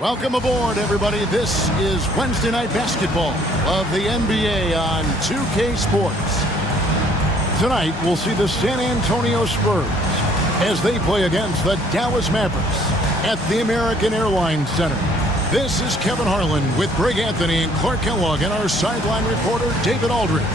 Welcome aboard, everybody. This is Wednesday Night Basketball of the NBA on 2K Sports. Tonight, we'll see the San Antonio Spurs as they play against the Dallas Mavericks at the American Airlines Center. This is Kevin Harlan with Greg Anthony and Clark Kellogg and our sideline reporter, David Aldridge.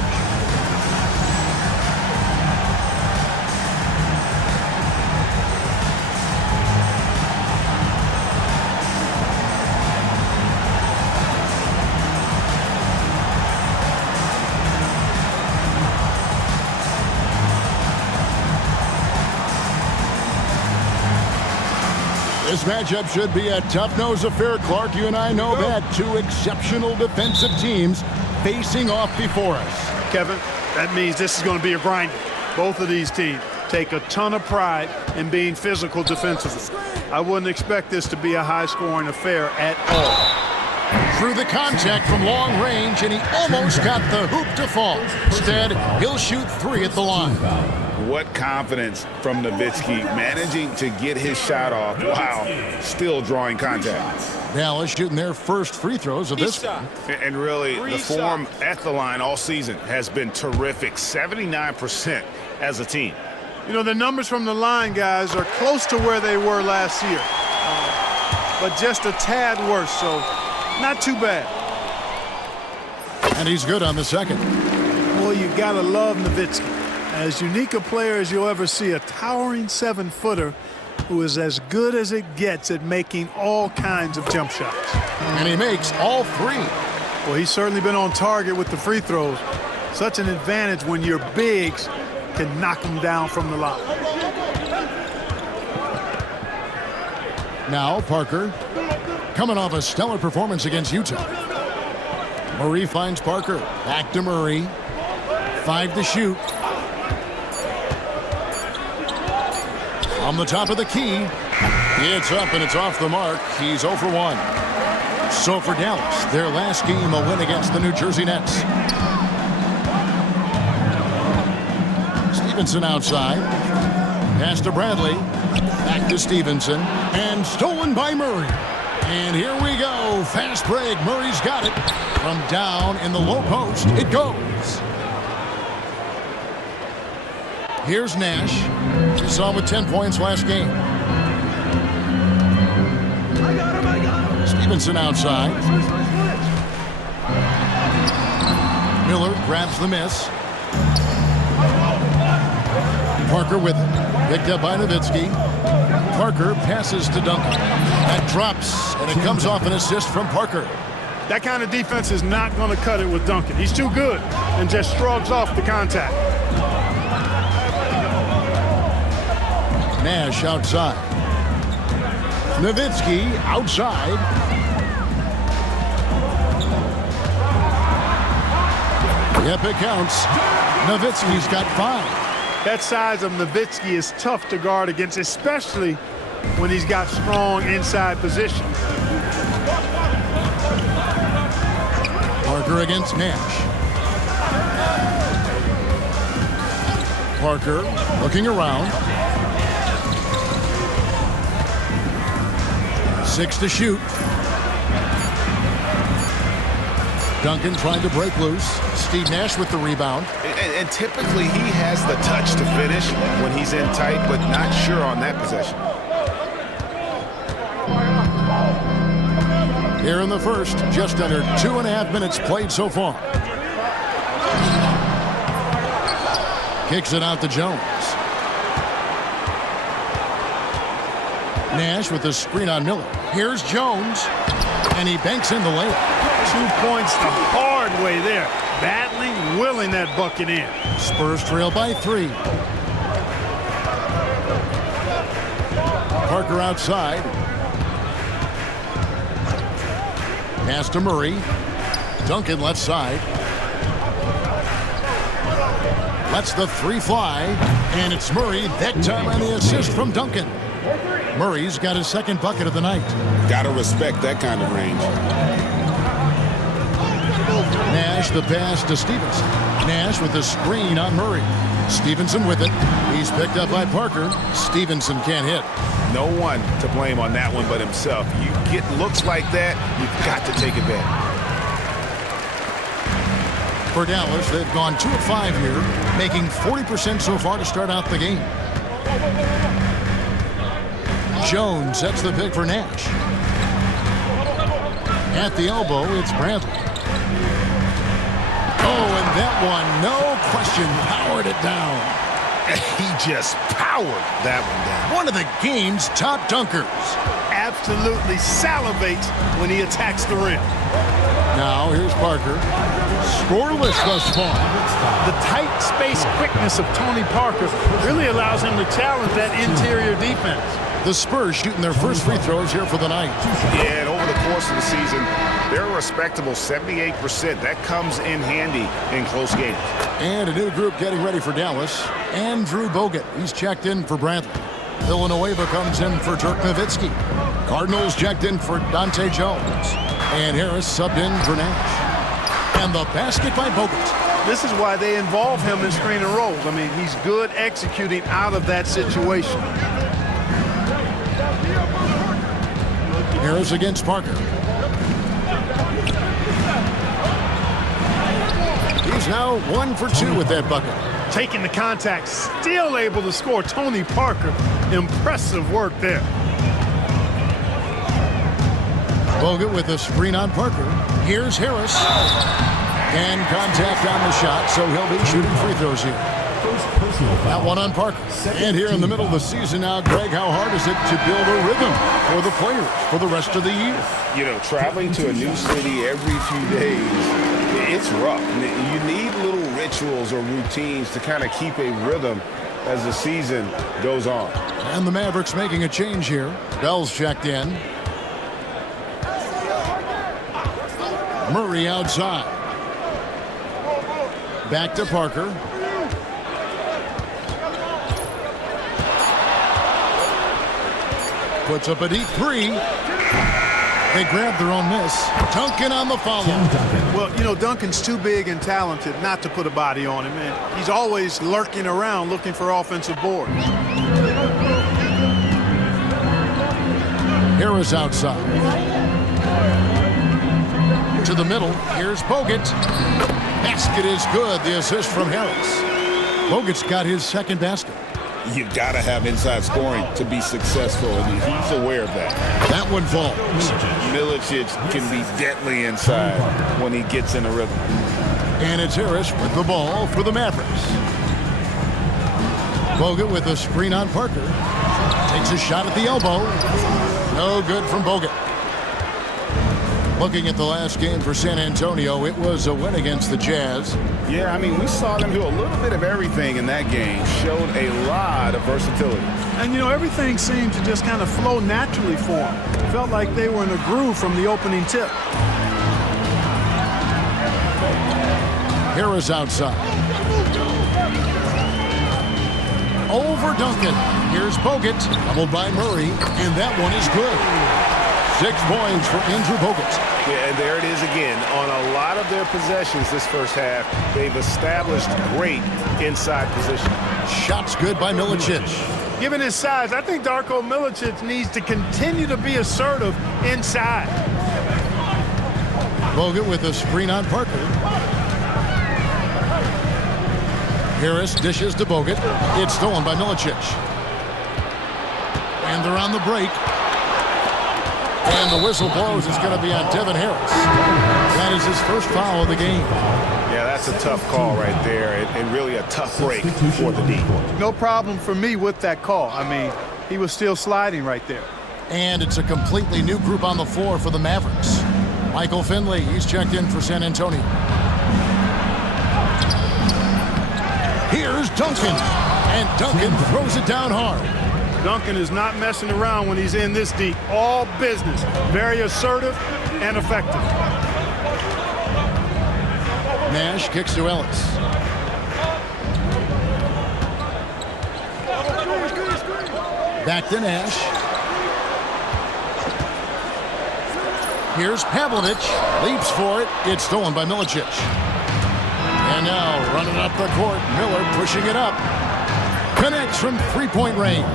This matchup should be a tough-nosed affair, Clark. You and I know that. Two exceptional defensive teams facing off before us. Kevin, that means this is going to be a grinder. Both of these teams take a ton of pride in being physical defensively. I wouldn't expect this to be a high-scoring affair at all. Through the contact from long range, and he almost got the hoop to fall. Instead, he'll shoot three at the line. What confidence from Nowitzki, managing to get his shot off while still drawing contact. Dallas shooting their first free throws of this one. And really, the form at the line all season has been terrific. 79% as a team. You know, the numbers from the line, guys, are close to where they were last year. But just a tad worse, so not too bad. And he's good on the second. Boy, you gotta love Nowitzki. As unique a player as you'll ever see, a towering 7-footer who is as good as it gets at making all kinds of jump shots. And he makes all three. Well, he's certainly been on target with the free throws. Such an advantage when your bigs can knock them down from the line. Now Parker, coming off a stellar performance against Utah. Murray finds Parker. Back to Murray. 5 to shoot. On the top of the key. It's up and it's off the mark. He's 0 for 1. So for Dallas, their last game, a win against the New Jersey Nets. Stevenson outside. Pass to Bradley. Back to Stevenson. And stolen by Murray. And here we go. Fast break. Murray's got it. From down in the low post, it goes. Here's Nash. We saw him with 10 points last game. Stevenson outside. Miller grabs the miss. Parker with it. Picked up by Nowitzki. Parker passes to Duncan. That drops, and it comes off an assist from Parker. That kind of defense is not going to cut it with Duncan. He's too good and just shrugs off the contact. Nash outside. Nowitzki outside. Yep, it counts. Nowitzki's got 5. That size of Nowitzki is tough to guard against, especially when he's got strong inside position. Parker against Nash. Parker looking around. 6 to shoot. Duncan trying to break loose. Steve Nash with the rebound. And typically he has the touch to finish when he's in tight, but not sure on that possession. Here in the first, just under 2.5 minutes played so far. Kicks it out to Jones. Nash with the screen on Miller. Here's Jones, and he banks in the layup. 2 points the hard way there. Battling, willing that bucket in. Spurs trail by 3. Parker outside. Pass to Murray. Duncan left side. Lets the 3 fly, and it's Murray that time on the assist from Duncan. Murray's got his second bucket of the night. Gotta respect that kind of range. Nash the pass to Stevenson. Nash with the screen on Murray. Stevenson with it. He's picked up by Parker. Stevenson can't hit. No one to blame on that one but himself. You get looks like that, you've got to take advantage. For Dallas, they've gone 2 of 5 here, making 40% so far to start out the game. Jones sets the pick for Nash. At the elbow, it's Bradley. Oh, and that one, no question, powered it down. He just powered that one down. One of the game's top dunkers. Absolutely salivates when he attacks the rim. Now, here's Parker. Scoreless thus far. The tight space quickness of Tony Parker really allows him to challenge that interior defense. The Spurs shooting their first free throws here for the night. Yeah, and over the course of the season, they're a respectable 78%. That comes in handy in close games. And a new group getting ready for Dallas. Andrew Bogut, he's checked in for Bradley. Villanueva comes in for Dirk Nowitzki. Cardinals checked in for Dante Jones. And Harris subbed in for Nash. And the basket by Bogut. This is why they involve him in screen and rolls. I mean, he's good executing out of that situation. Harris against Parker. He's now 1 for 2 with that bucket. Taking the contact, still able to score. Tony Parker, impressive work there. Bogut with a screen on Parker. Here's Harris. And contact on the shot, so he'll be shooting free throws here. That one on Parker. And here in the middle of the season now, Greg, how hard is it to build a rhythm for the players for the rest of the year? You know, traveling to a new city every few days, it's rough. You need little rituals or routines to kind of keep a rhythm as the season goes on. And the Mavericks making a change here. Bell's checked in. Murray outside. Back to Parker. Puts up a deep three. They grab their own miss. Duncan on the follow. Well, you know, Duncan's too big and talented not to put a body on him, and he's always lurking around looking for offensive boards. Harris outside. To the middle. Here's Bogut. Basket is good. The assist from Harris. Bogut's got his second basket. You've got to have inside scoring to be successful, and he's aware of that. That one falls. Milicic can be deadly inside when he gets in a rhythm. And it's Harris with the ball for the Mavericks. Bogut with a screen on Parker. Takes a shot at the elbow. No good from Bogut. Looking at the last game for San Antonio, it was a win against the Jazz. Yeah, I mean, we saw them do a little bit of everything in that game. Showed a lot of versatility. And, you know, everything seemed to just kind of flow naturally for them. Felt like they were in a groove from the opening tip. Harris outside. Over Duncan. Here's Bogut. Doubled by Murray. And that one is good. 6 points for Andrew Bogut. Yeah, and there it is again. On a lot of their possessions this first half, they've established great inside position. Shots good by Milicic. Given his size, I think Darko Milicic needs to continue to be assertive inside. Bogut with a screen on Parker. Harris dishes to Bogut. It's stolen by Milicic. And they're on the break. And the whistle blows. It's going to be on Devin Harris. That is his first foul of the game. Yeah, that's a tough call right there, and really a tough break for the D. No problem for me with that call. I mean, he was still sliding right there. And it's a completely new group on the floor for the Mavericks. Michael Finley, he's checked in for San Antonio. Here's Duncan. And Duncan throws it down hard. Duncan is not messing around when he's in this deep. All business. Very assertive and effective. Nash kicks to Ellis. Back to Nash. Here's Pavlovich. Leaps for it. It's stolen by Milicic. And And now running up the court, Miller pushing it up. Connects from three-point range.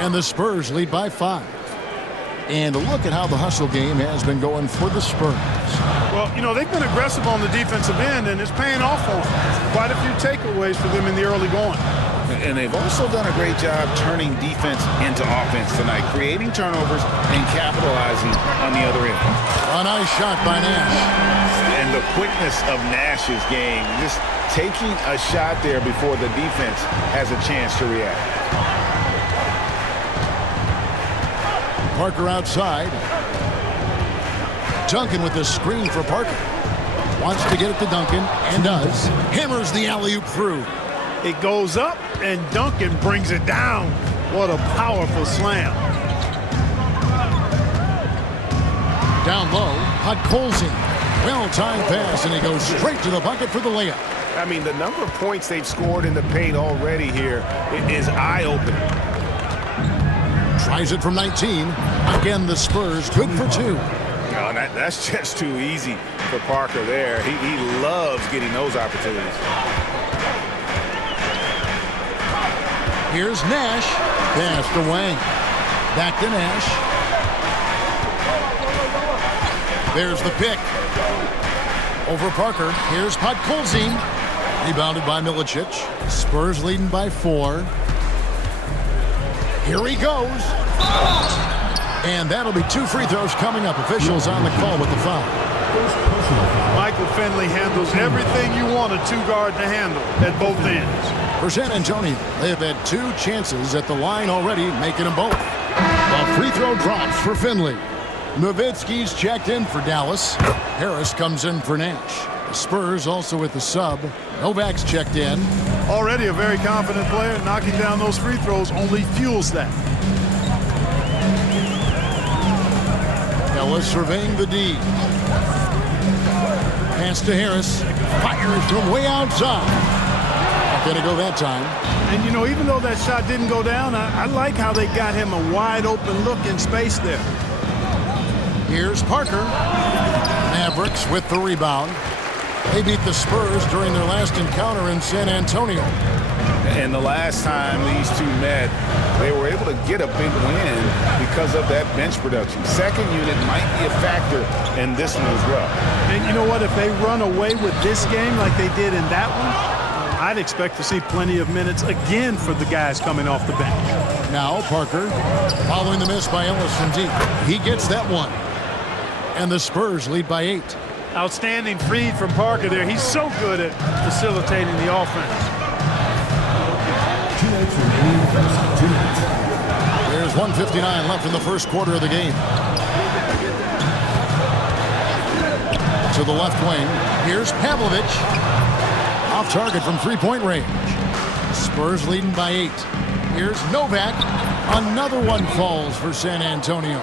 And the Spurs lead by 5. And look at how the hustle game has been going for the Spurs. Well, you know, they've been aggressive on the defensive end, and it's paying off for them. Quite a few takeaways for them in the early going. And they've also done a great job turning defense into offense tonight, creating turnovers and capitalizing on the other end. A nice shot by Nash. And the quickness of Nash's game, just taking a shot there before the defense has a chance to react. Parker outside. Duncan with the screen for Parker. Wants to get it to Duncan, and does. Hammers the alley-oop through. It goes up, and Duncan brings it down. What a powerful slam. Down low, Podkolzin. Well-timed pass, and he goes straight to the bucket for the layup. I mean, the number of points they've scored in the paint already here is eye-opening. Tries it from 19. Again, the Spurs good for 2. No, that's just too easy for Parker there. He loves getting those opportunities. Here's Nash. Passed away. Back to Nash. There's the pick. Over Parker. Here's Podkolzin. Rebounded by Milicic. Spurs leading by 4. Here he goes. And that'll be 2 free throws coming up. Officials on the call with the foul. Michael Finley handles everything you want a two-guard to handle at both ends. For San Antonio, they have had 2 chances at the line already, making them both. A free throw drops for Finley. Nowitzki's checked in for Dallas. Harris comes in for Nash. The Spurs also with the sub. Novak's checked in. Already a very confident player. Knocking down those free throws only fuels that. Ellis surveying the D. Pass to Harris. Fires from way outside. Not going to go that time. And, you know, even though that shot didn't go down, I like how they got him a wide-open look in space there. Here's Parker. Mavericks with the rebound. They beat the Spurs during their last encounter in San Antonio. And the last time these two met, they were able to get a big win because of that bench production. Second unit might be a factor in this one as well. And you know what? If they run away with this game like they did in that one, I'd expect to see plenty of minutes again for the guys coming off the bench. Now Parker, following the miss by Ellis from deep. He gets that one. And the Spurs lead by 8. Outstanding feed from Parker there. He's so good at facilitating the offense. There's 1:59 left in the first quarter of the game. To the left wing. Here's Pavlovic. Off target from three-point range. Spurs leading by 8. Here's Novak. Another one falls for San Antonio.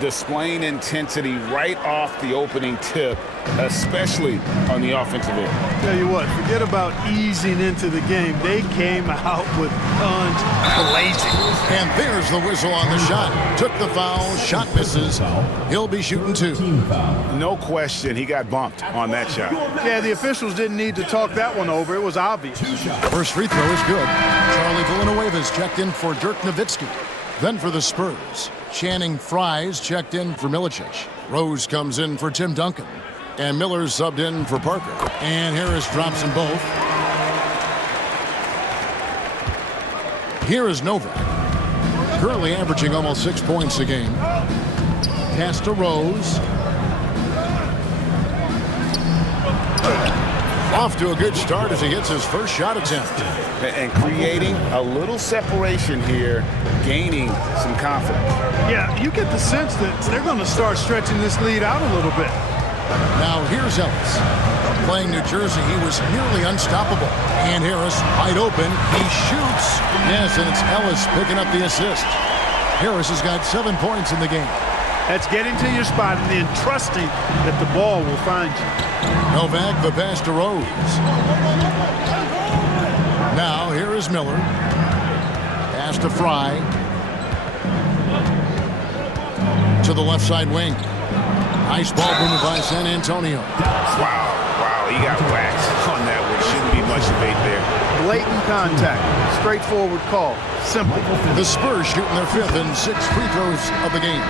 Displaying intensity right off the opening tip, especially on the offensive end. Tell you what, forget about easing into the game. They came out with guns blazing. And there's the whistle on the shot. Took the foul, shot misses. He'll be shooting 2. No question, he got bumped on that shot. Yeah, the officials didn't need to talk that one over. It was obvious. First free throw is good. Charlie Villanueva's checked in for Dirk Nowitzki. Then for the Spurs, Channing Frye's checked in for Milicic. Rose comes in for Tim Duncan. And Miller's subbed in for Parker. And Harris drops them both. Here is Novak. Currently averaging almost 6 points a game. Pass to Rose. Off to a good start as he hits his first shot attempt. And creating a little separation here, gaining some confidence. Yeah, you get the sense that they're going to start stretching this lead out a little bit. Now here's Ellis. Playing New Jersey, he was nearly unstoppable. And Harris wide open. He shoots. Yes, and it's Ellis picking up the assist. Harris has got 7 points in the game. That's getting to your spot and then trusting that the ball will find you. Novak, the pass to Rose. Now here is Miller. Pass to Fry. To the left side wing. Nice ball movement by San Antonio. Wow, he got waxed on that one. Shouldn't be much debate there. Blatant contact. Straightforward call. Simple. The Spurs shooting their 5th and 6th free throws of the game.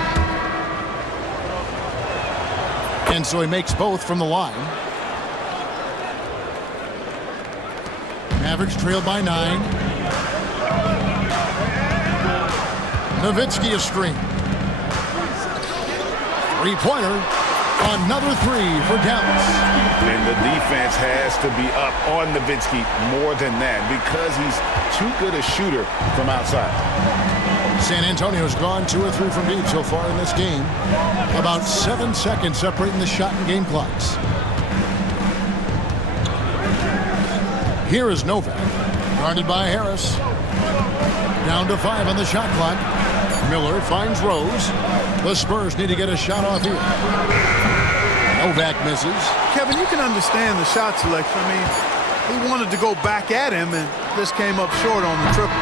And so he makes both from the line. Mavericks trailed by 9. Nowitzki a screen. Three-pointer. Another 3 for Dallas. And the defense has to be up on Nowitzki more than that because he's too good a shooter from outside. San Antonio's gone 2 or 3 from deep so far in this game. About 7 seconds separating the shot and game clocks. Here is Novak, guarded by Harris. Down to 5 on the shot clock. Miller finds Rose. The Spurs need to get a shot off here. Novak misses. Kevin, you can understand the shot selection. I mean, he wanted to go back at him, and this came up short on the triple.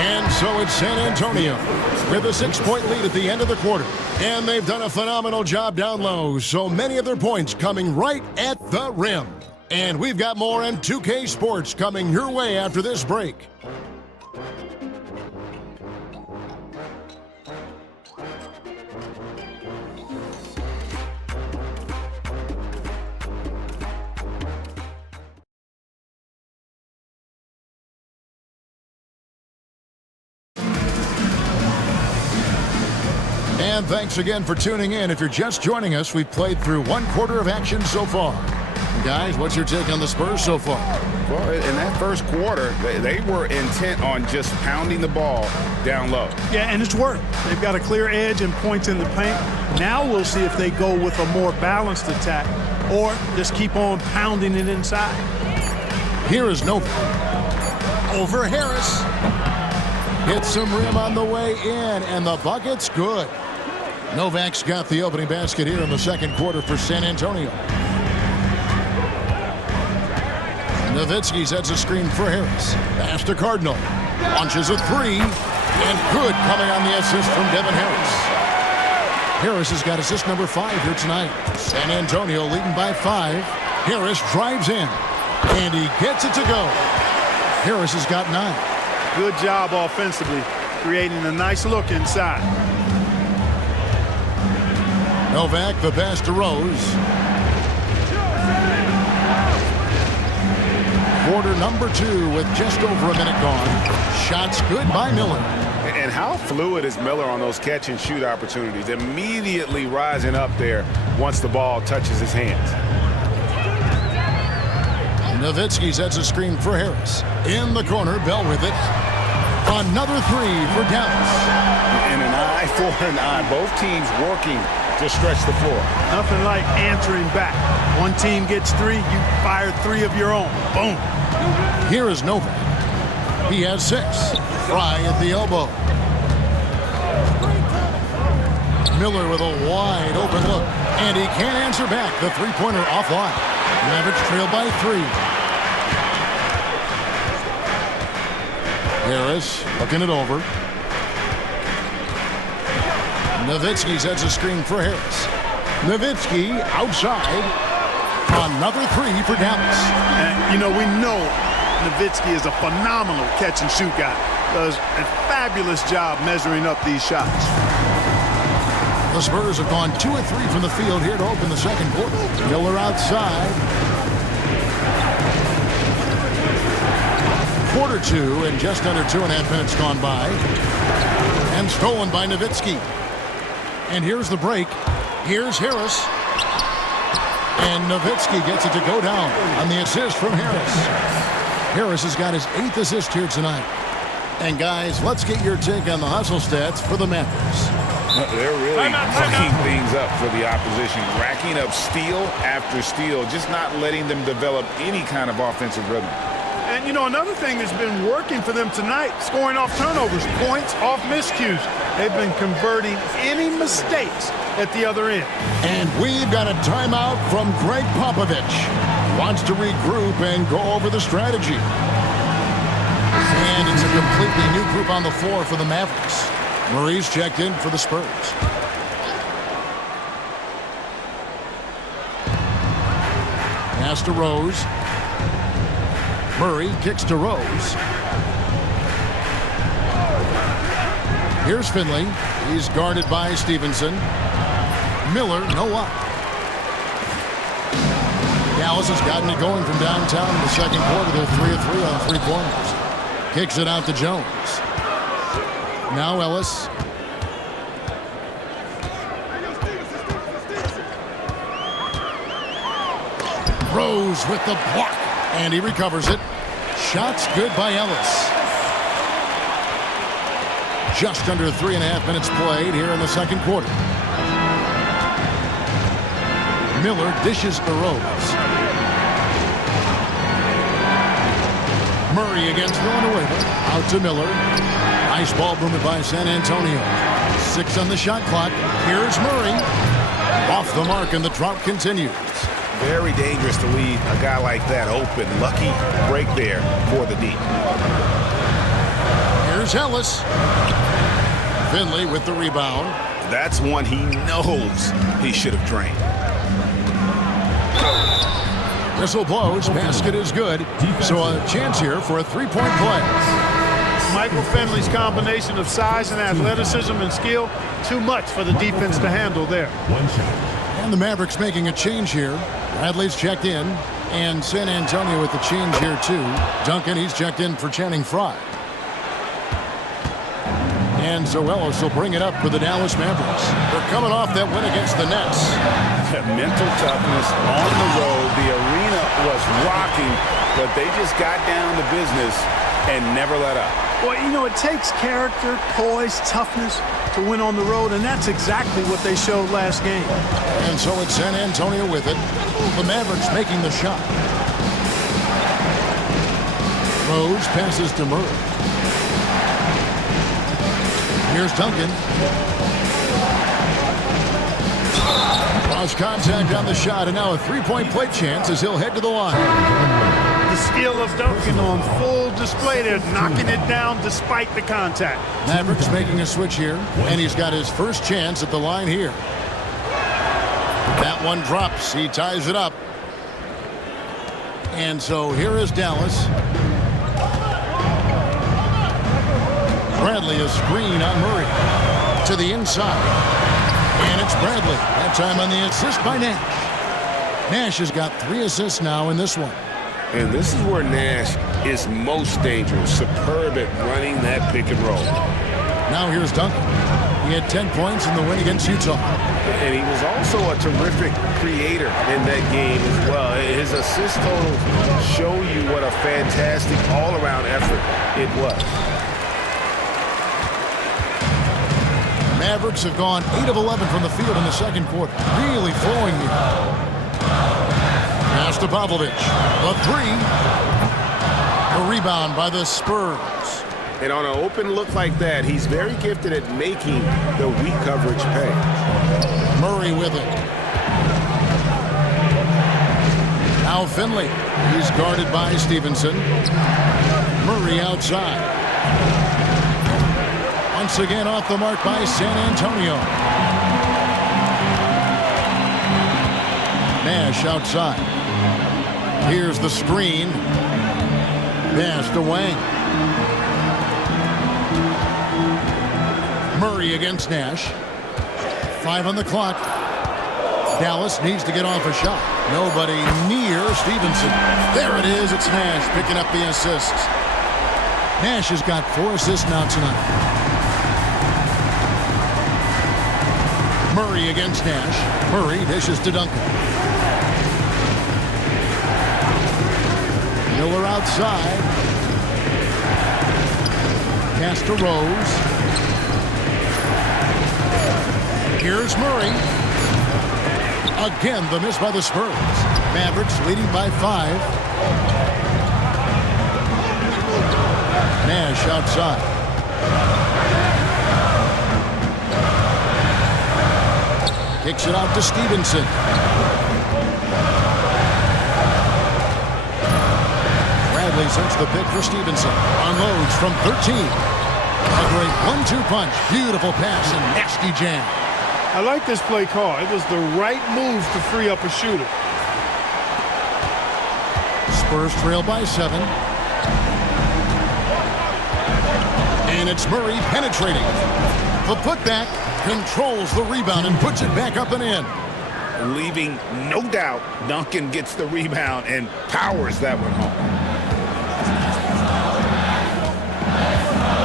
And so it's San Antonio with a 6-point lead at the end of the quarter. And they've done a phenomenal job down low. So many of their points coming right at the rim. And we've got more on 2K Sports coming your way after this break. And thanks again for tuning in. If you're just joining us, we've played through 1 quarter of action so far. Guys, what's your take on the Spurs so far? Well, in that first quarter, they were intent on just pounding the ball down low. Yeah, and it's worked. They've got a clear edge and points in the paint. Now we'll see if they go with a more balanced attack or just keep on pounding it inside. Here is Novak. Over Harris. Hits some rim on the way in, and the bucket's good. Novak's got the opening basket here in the second quarter for San Antonio. Nowitzki sets a screen for Harris. Pass to Cardinal. Launches a 3. And good coming on the assist from Devin Harris. Harris has got assist number 5 here tonight. San Antonio leading by 5. Harris drives in. And he gets it to go. Harris has got 9. Good job offensively, creating a nice look inside. Novak, the pass to Rose. Quarter number 2 with just over a minute gone. Shots good by Miller. And how fluid is Miller on those catch and shoot opportunities? Immediately rising up there once the ball touches his hands. Nowitzki sets a screen for Harris. In the corner, Bell with it. Another 3 for Dallas. And an eye for an eye. Both teams working to stretch the floor. Nothing like answering back. One team gets 3, you fire 3 of your own. Boom. Here is Novak. He has 6. Fry at the elbow. Miller with a wide open look. And he can't answer back. The 3-pointer offline. Mavericks trail by 3. Harris looking it over. Nowitzki sets a screen for Harris. Nowitzki outside. Another 3 for Dallas. And, you know, we know Nowitzki is a phenomenal catch-and-shoot guy. Does a fabulous job measuring up these shots. The Spurs have gone 2 of 3 from the field here to open the second quarter. Miller outside. Quarter 2 and just under 2.5 minutes gone by. And stolen by Nowitzki. And here's the break. Here's Harris. And Nowitzki gets it to go down on the assist from Harris. Harris has got his 8th assist here tonight. And guys, let's get your take on the hustle stats for the Mavericks. They're really fucking things up for the opposition, racking up steal after steal, just not letting them develop any kind of offensive rhythm. And, you know, another thing that's been working for them tonight, scoring off turnovers, points off miscues. They've been converting any mistakes at the other end. And we've got a timeout from Greg Popovich. Wants to regroup and go over the strategy. And it's a completely new group on the floor for the Mavericks. Murray's checked in for the Spurs. Pass to Rose. Murray kicks to Rose. Here's Finley. He's guarded by Stevenson. Miller, no up. Dallas has gotten it going from downtown in the second quarter. They're 3 of 3 on three-pointers. Kicks it out to Jones. Now Ellis. Rose with the block, and he recovers it. Shots good by Ellis. Just under 3.5 minutes played here in the second quarter. Miller dishes to Rose. Murray against Villanueva. Out to Miller. Nice ball movement by San Antonio. 6 on the shot clock. Here's Murray. Off the mark, and the drought continues. Very dangerous to leave a guy like that open. Lucky break there for the D. Here's Ellis. Finley with the rebound. That's one he knows he should have drained. Whistle blows. Basket is good. So a chance here for a three-point play. Michael Finley's combination of size and athleticism and skill, too much for the defense to handle there. And the Mavericks making a change here. Bradley's checked in, and San Antonio with the change here too. Duncan, he's checked in for Channing Frye. And Zoelos will bring it up for the Dallas Mavericks. They're coming off that win against the Nets. Mental toughness on the road. The arena was rocking, but they just got down to business and never let up. Well, you know, it takes character, poise, toughness to win on the road, and that's exactly what they showed last game. And so it's San Antonio with it. The Mavericks making the shot. Rose passes to Murray. Here's Duncan. Cross contact on the shot, and now a three-point play chance as he'll head to the line. The skill of Duncan on full display there, knocking it down despite the contact. Mavericks making a switch here, and he's got his first chance at the line here. That one drops. He ties it up. And so here is Dallas. Bradley, a screen on Murray. To the inside. And it's Bradley. That time on the assist by Nash. Nash has got 3 assists now in this one. And this is where Nash is most dangerous. Superb at running that pick and roll. Now here's Duncan. He had 10 points in the win against Utah. And he was also a terrific creator in that game as well. His assist totals show you what a fantastic all-around effort it was. Mavericks have gone 8 of 11 from the field in the second quarter. Really flowing here. Pass to Pavlovic. The 3. The rebound by the Spurs. And on an open look like that, he's very gifted at making the weak coverage pay. Murray with it. Now Finley. He's guarded by Stevenson. Murray outside. Once again off the mark by San Antonio. Nash outside. Here's the screen. Pass to Wang. Murray against Nash. 5 on the clock. Dallas needs to get off a shot. Nobody near Stevenson. There it is. It's Nash picking up the assists. Nash has got 4 assists now tonight. Murray against Nash. Murray dishes to Duncan. Miller outside. Pass to Rose. Here's Murray. Again, the miss by the Spurs. Mavericks leading by 5. Nash outside. Kicks it out to Stevenson. Bradley sets the pick for Stevenson. Unloads from 13. A great 1-2 punch. Beautiful pass and nasty jam. I like this play call. It was the right move to free up a shooter. Spurs trail by 7. And it's Murray penetrating. The putback controls the rebound and puts it back up and in. Leaving no doubt, Duncan gets the rebound and powers that one home.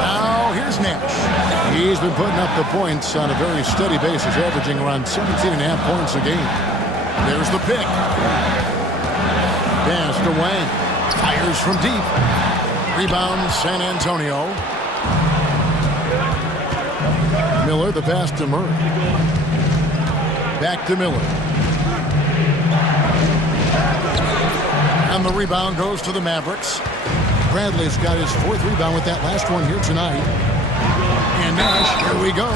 Now here's Nash. He's been putting up the points on a very steady basis, averaging around 17.5 points a game. There's the pick. Pass to Wang. Fires from deep. Rebound San Antonio. Miller, the pass to Murray. Back to Miller. And the rebound goes to the Mavericks. Bradley's got his 4th rebound with that last one here tonight. And Nash, here we go.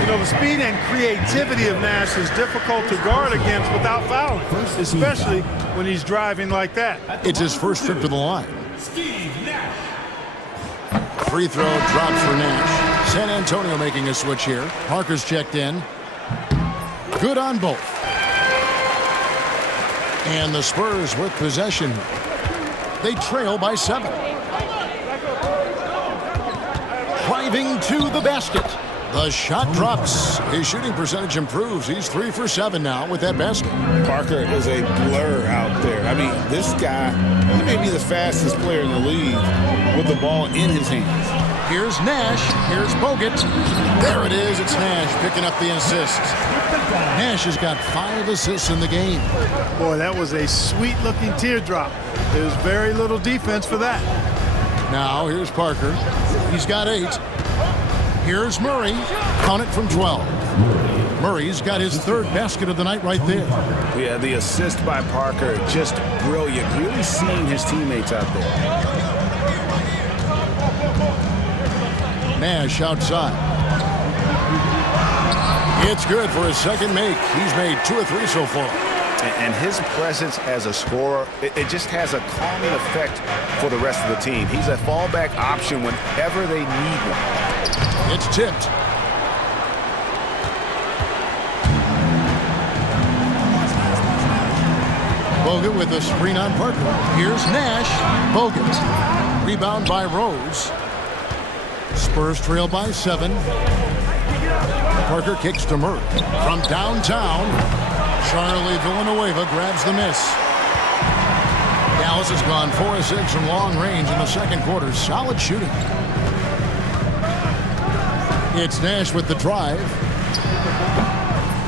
You know, the speed and creativity of Nash is difficult to guard against without fouling, especially when he's driving like that. It's his first trip to the line. Free throw drops for Nash. San Antonio making a switch here. Parker's checked in. Good on both. And the Spurs with possession. They trail by 7. Driving to the basket. The shot drops. His shooting percentage improves. He's 3 for 7 now with that basket. Parker is a blur out there. I mean, this guy, he may be the fastest player in the league with the ball in his hands. Here's Nash. Here's Bogut. There it is. It's Nash picking up the assist. Nash has got 5 assists in the game. Boy, that was a sweet-looking teardrop. There's very little defense for that. Now, here's Parker. He's got 8. Here's Murray. Count it from 12. Murray's got his 3rd basket of the night right there. Yeah, the assist by Parker, just brilliant. Really seeing his teammates out there. Nash outside. It's good for his 2nd make. He's made 2 or 3 so far. And his presence as a scorer, it just has a calming effect for the rest of the team. He's a fallback option whenever they need one. It's tipped. Bogut with a screen on Parker. Here's Nash. Bogut. Rebound by Rose. Spurs trail by 7. Parker kicks to Murray. From downtown, Charlie Villanueva grabs the miss. Dallas has gone 4 of 6 from long range in the 2nd quarter. Solid shooting. It's Nash with the drive.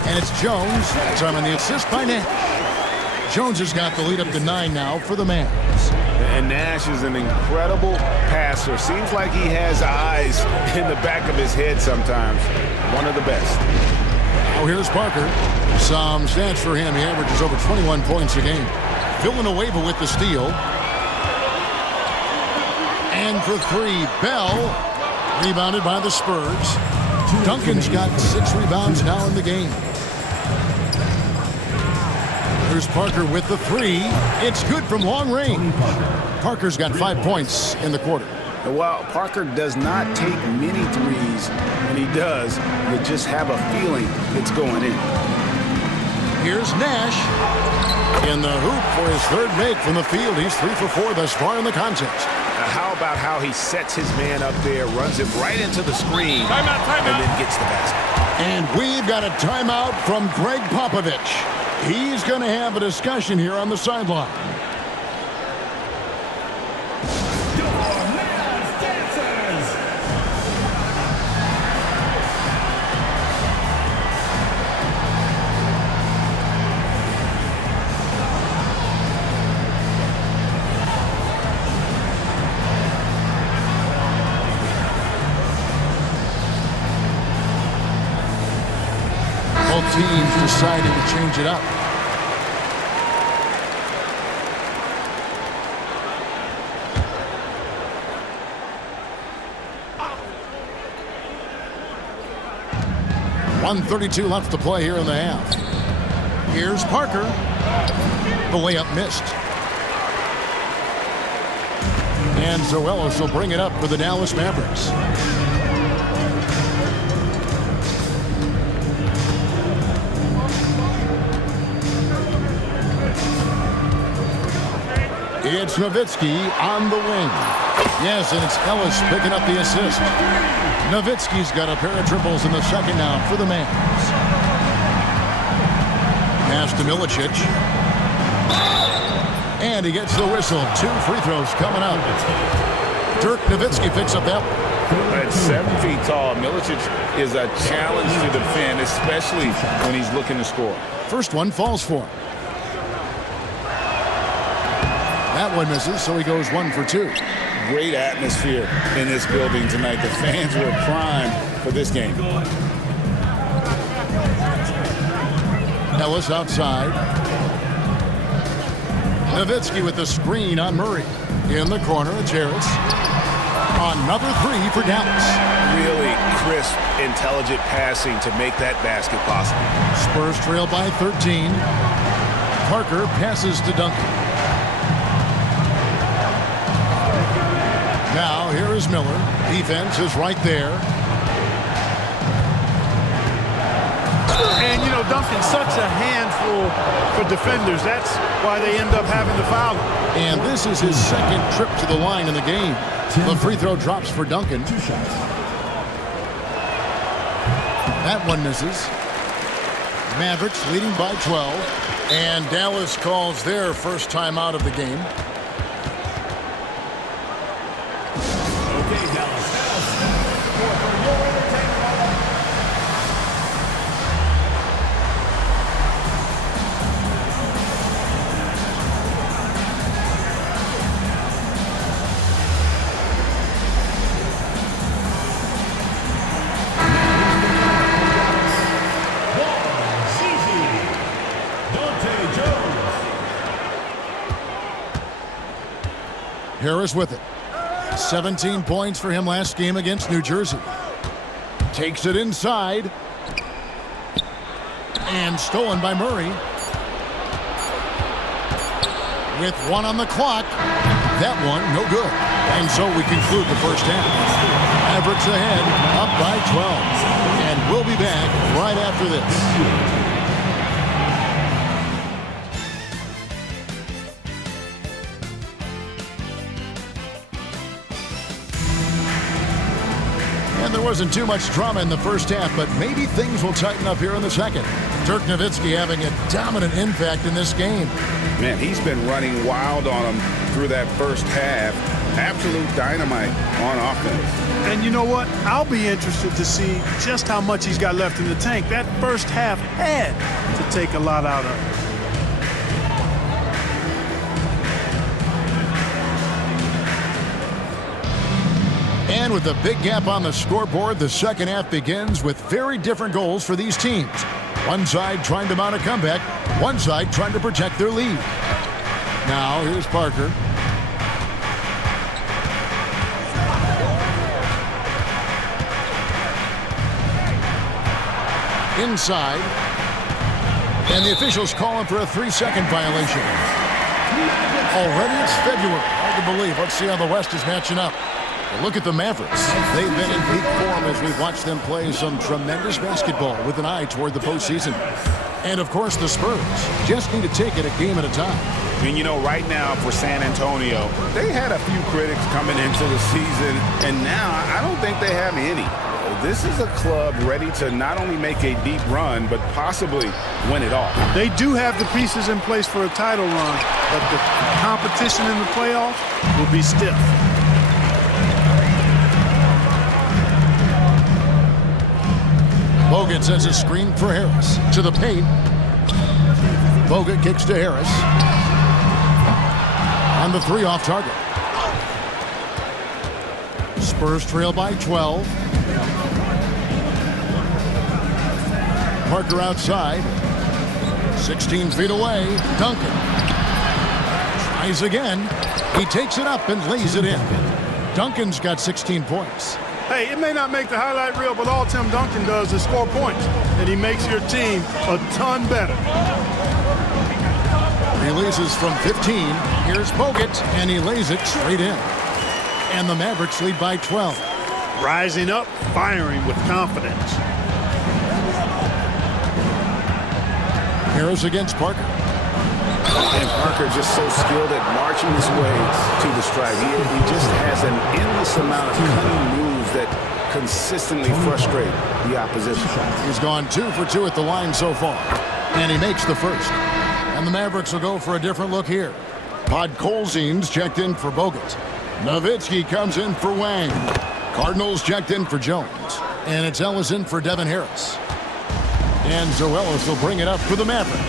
And it's Jones. Time on the assist by Nash. Jones has got the lead up to 9 now for the Mavs. And Nash is an incredible passer. Seems like he has eyes in the back of his head sometimes. One of the best. Now here's Parker. Some stats for him. He averages over 21 points a game. Villanueva with the steal. And for 3, Bell. Rebounded by the Spurs. Duncan's got 6 rebounds now in the game. Here's Parker with the 3. It's good from long range. Parker's got 5 points in the quarter. While Parker does not take many threes, when he does, you just have a feeling it's going in. Here's Nash in the hoop for his 3rd make from the field. He's 3 for 4 thus far in the contest. How about how he sets his man up there, runs him right into the screen, and then gets the basket. And we've got a timeout from Greg Popovich. He's going to have a discussion here on the sideline. Both teams decided to change it up. .132 left to play here in the half. Here's Parker. The layup missed. And Zoelos will bring it up for the Dallas Mavericks. It's Nowitzki on the wing. Yes, and it's Ellis picking up the assist. Nowitzki's got a pair of triples in the second now for the Mavs. Pass to Milicic. And he gets the whistle. 2 free throws coming up. Dirk Nowitzki picks up that one. At 7 feet tall, Milicic is a challenge to defend, especially when he's looking to score. First one falls for him. That one misses, so he goes 1 for 2. Great atmosphere in this building tonight. The fans were primed for this game. Ellis outside. Nowitzki with the screen on Murray. In the corner, it's Harris. Another 3 for Dallas. Really crisp, intelligent passing to make that basket possible. Spurs trail by 13. Parker passes to Duncan. Now, here is Miller. Defense is right there. And, you know, Duncan's such a handful for defenders. That's why they end up having to foul him. And this is his second trip to the line in the game. The free throw drops for Duncan. 2 shots. That one misses. Mavericks leading by 12. And Dallas calls their first time out of the game. Okay, Dallas. For your entertainment. Harris with it. 17 points for him last game against New Jersey. Takes it inside. And stolen by Murray. With 1 on the clock. That one, no good. And so we conclude the first half. Mavericks ahead, up by 12. And we'll be back right after this. There wasn't too much drama in the first half, but maybe things will tighten up here in the second. Dirk Nowitzki having a dominant impact in this game. Man, he's been running wild on him through that first half. Absolute dynamite on offense. And you know what? I'll be interested to see just how much he's got left in the tank. That first half had to take a lot out of him. And with a big gap on the scoreboard, the second half begins with very different goals for these teams. One side trying to mount a comeback, one side trying to protect their lead. Now, here's Parker. Inside. And the officials calling for a 3-second violation. Already it's February. Hard to believe. Let's see how the West is matching up. Look at the Mavericks. They've been in peak form as we've watched them play some tremendous basketball with an eye toward the postseason. And, of course, the Spurs just need to take it a game at a time. I mean, you know, right now for San Antonio, they had a few critics coming into the season, and now I don't think they have any. This is a club ready to not only make a deep run, but possibly win it all. They do have the pieces in place for a title run, but the competition in the playoffs will be stiff. Bogut sends a screen for Harris. To the paint. Bogut kicks to Harris. On the 3 off target. Spurs trail by 12. Parker outside. 16 feet away. Duncan. Tries again. He takes it up and lays it in. Duncan's got 16 points. Hey, it may not make the highlight reel, but all Tim Duncan does is score points, and he makes your team a ton better. Releases from 15. Here's Bogut, and he lays it straight in. And the Mavericks lead by 12. Rising up, firing with confidence. Harris against Parker. And Parker just so skilled at marching his way to the stripe. He just has an endless amount of cunning moves that consistently frustrate the opposition. He's gone 2 for 2 at the line so far. And he makes the first. And the Mavericks will go for a different look here. Podkolzin's checked in for Bogut. Nowitzki comes in for Wang. Cardinals checked in for Jones. And it's Ellis in for Devin Harris. And Ellis will bring it up for the Mavericks.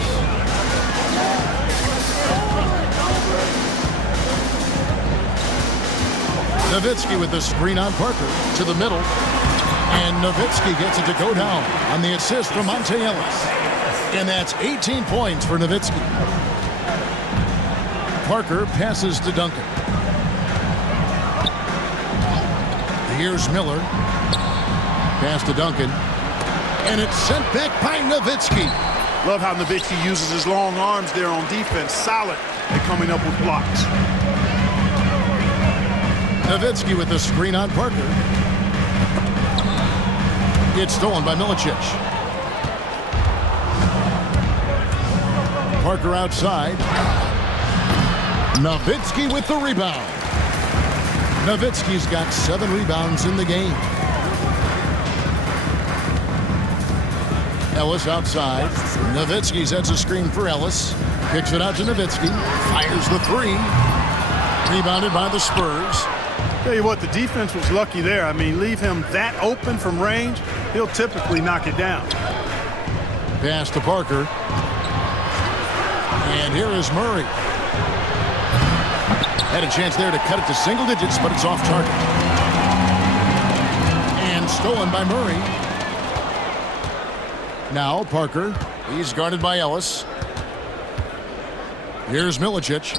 Nowitzki with the screen on Parker to the middle. And Nowitzki gets it to go down on the assist from Monte Ellis. And that's 18 points for Nowitzki. Parker passes to Duncan. Here's Miller. Pass to Duncan. And it's sent back by Nowitzki. Love how Nowitzki uses his long arms there on defense. Solid at coming up with blocks. Nowitzki with the screen on Parker. It's stolen by Milicic. Parker outside. Nowitzki with the rebound. Nowitzki's got 7 rebounds in the game. Ellis outside. Nowitzki sets a screen for Ellis. Kicks it out to Nowitzki. Fires the 3. Rebounded by the Spurs. Tell you what, the defense was lucky there. I mean, leave him that open from range, he'll typically knock it down. Pass to Parker. And here is Murray. Had a chance there to cut it to single digits, but it's off target. And stolen by Murray. Now Parker. He's guarded by Ellis. Here's Milicic.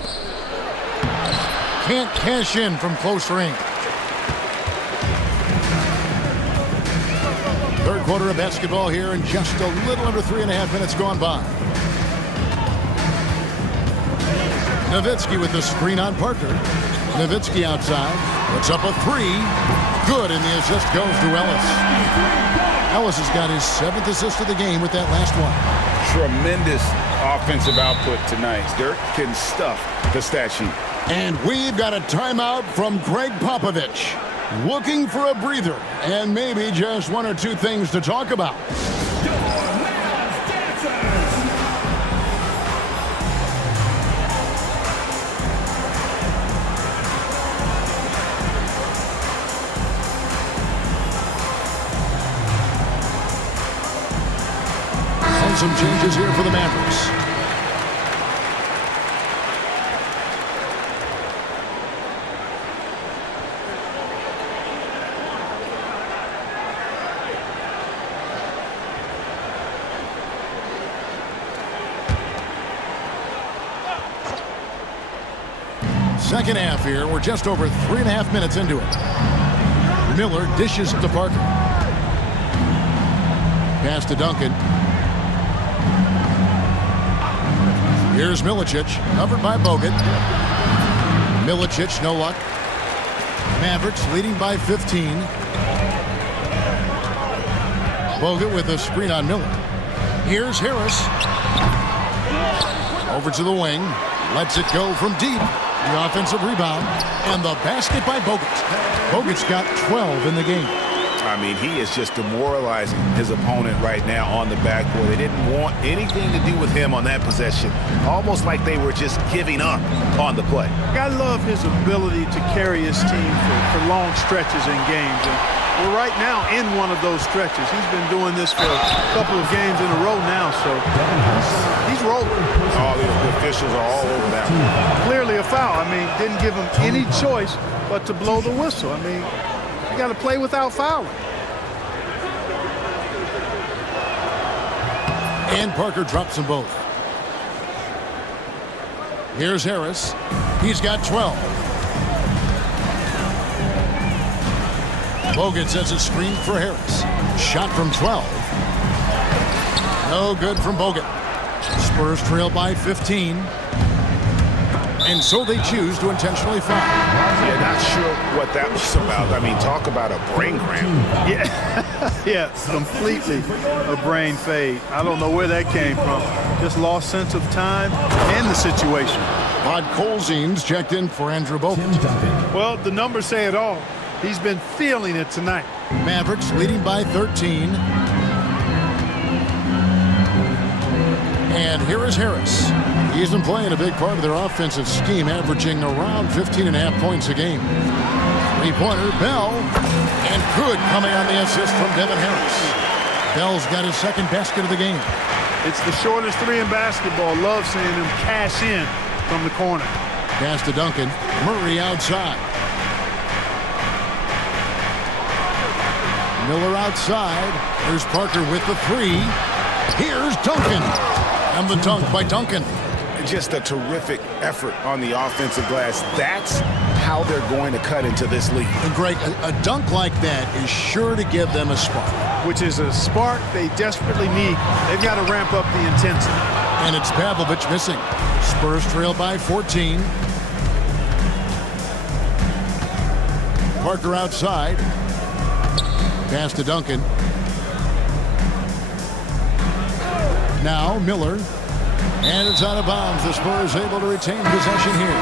Can't cash in from close range. Third quarter of basketball here, and just a little under 3.5 minutes gone by. Nowitzki with the screen on Parker. Nowitzki outside. Puts up a 3. Good, and the assist goes to Ellis. Ellis has got his 7th assist of the game with that last one. Tremendous offensive output tonight. Dirk can stuff the stat sheet. And we've got a timeout from Greg Popovich. Looking for a breather and maybe just 1 or 2 things to talk about. And some changes here for the Mavericks. Second half here. We're just over 3.5 minutes into it. Miller dishes to Parker. Pass to Duncan. Here's Milicic, covered by Bogut. Milicic, no luck. Mavericks leading by 15. Bogut with a screen on Miller. Here's Harris. Over to the wing. Lets it go from deep. The offensive rebound, and the basket by Bogut. Bogut's got 12 in the game. I mean, he is just demoralizing his opponent right now on the backboard. They didn't want anything to do with him on that possession. Almost like they were just giving up on the play. I love his ability to carry his team for long stretches in games. And we're right now in one of those stretches. He's been doing this for a couple of games in a row now, so he's rolling. All the officials are all over that one. Clearly a foul. I mean, didn't give him any choice but to blow the whistle. I mean, you got to play without fouling. And Parker drops them both. Here's Harris. He's got 12. Bogut sets a screen for Harris. Shot from 12. No good from Bogut. Spurs trail by 15. And so they choose to intentionally foul. Yeah, not sure what that was about. I mean, talk about a brain cramp. Yeah, yeah, completely a brain fade. I don't know where that came from. Just lost sense of time and the situation. Rod Colzine's checked in for Andrew Bogut. Well, the numbers say it all. He's been feeling it tonight. Mavericks leading by 13. And here is Harris. He's been playing a big part of their offensive scheme, averaging around 15.5 points a game. Three-pointer, Bell, and good coming on the assist from Devin Harris. Bell's got his second basket of the game. It's the shortest three in basketball. Love seeing him cash in from the corner. Pass to Duncan. Murray outside. Miller outside. Here's Parker with the three. Here's Duncan. And the dunk by Duncan. Just a terrific effort on the offensive glass. That's how they're going to cut into this league. And Greg, a dunk like that is sure to give them a spark. Which is a spark they desperately need. They've got to ramp up the intensity. And it's Pavlovich missing. Spurs trail by 14. Parker outside. Pass to Duncan. Now Miller. And it's out of bounds. The Spurs able to retain possession here.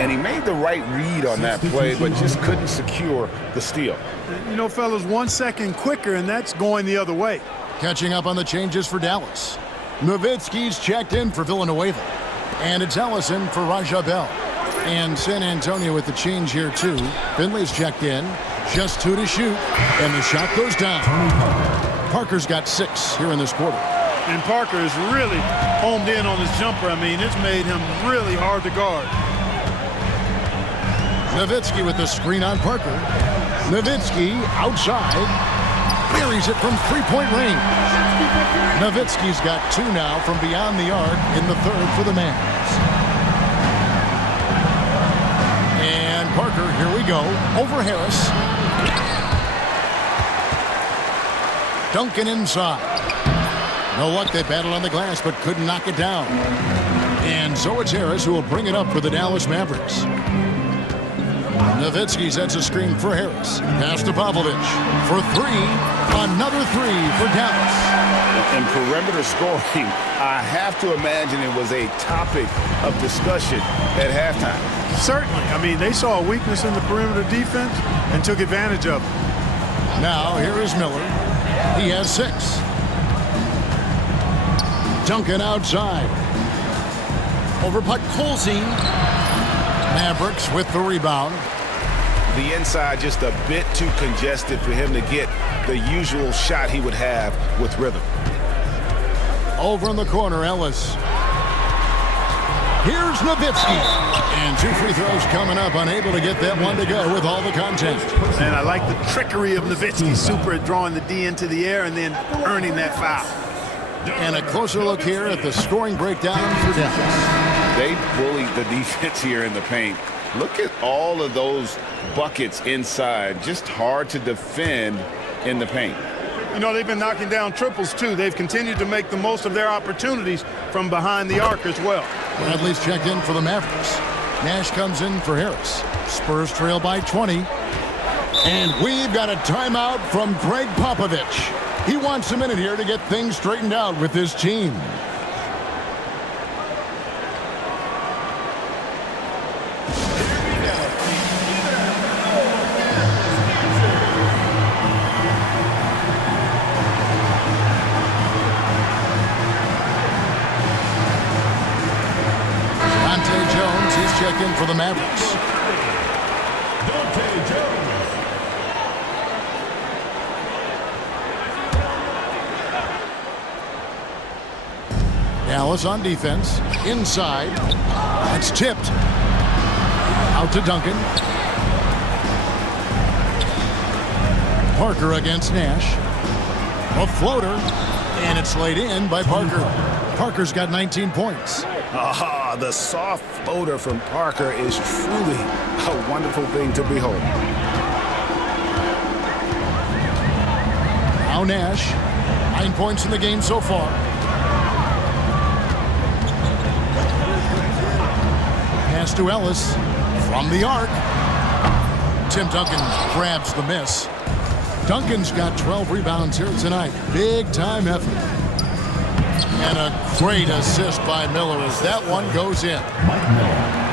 And he made the right read on that play, but just couldn't secure the steal. You know, fellas, 1 second quicker, and that's going the other way. Catching up on the changes for Dallas. Nowitzki's checked in for Villanueva. And it's Ellison for Raja Bell. And San Antonio with the change here, too. Finley's checked in. Just 2 to shoot. And the shot goes down. Parker's got 6 here in this quarter. And Parker is really homed in on his jumper. I mean, it's made him really hard to guard. Nowitzki with the screen on Parker. Nowitzki outside. Buries it from three-point range. Nowitzki's got 2 now from beyond the arc in the third for the Mavs. And Parker, here we go, over Harris. Duncan inside. No luck, they battled on the glass, but couldn't knock it down. And so it's Harris who will bring it up for the Dallas Mavericks. Nowitzki sets a screen for Harris. Pass to Pavlovich for 3. Another 3 for Dallas. And perimeter scoring, I have to imagine it was a topic of discussion at halftime. Certainly. I mean, they saw a weakness in the perimeter defense and took advantage of it. Now, here is Miller. He has 6. Duncan outside. Over putt Colzine. Mavericks with the rebound. The inside just a bit too congested for him to get the usual shot he would have with rhythm. Over in the corner, Ellis. Here's Nowitzki. And 2 free throws coming up, unable to get that one to go with all the content. And I like the trickery of Nowitzki. Super at drawing the D into the air and then earning that foul. And a closer look here at the scoring breakdown for Dallas. They bullied the defense here in the paint. Look at all of those buckets inside. Just hard to defend in the paint. You know, they've been knocking down triples, too. They've continued to make the most of their opportunities from behind the arc as well. Bradley's checked in for the Mavericks. Nash comes in for Harris. Spurs trail by 20. And we've got a timeout from Greg Popovich. He wants a minute here to get things straightened out with his team. Checked in for the Mavericks. Dallas on defense. Inside. It's tipped. Out to Duncan. Parker against Nash. A floater. And it's laid in by Parker. Parker's got 19 points. Ah, the soft floater from Parker is truly a wonderful thing to behold. Now Nash, 9 points in the game so far. Pass to Ellis from the arc. Tim Duncan grabs the miss. Duncan's got 12 rebounds here tonight. Big-time effort. And a great assist by Miller as that one goes in.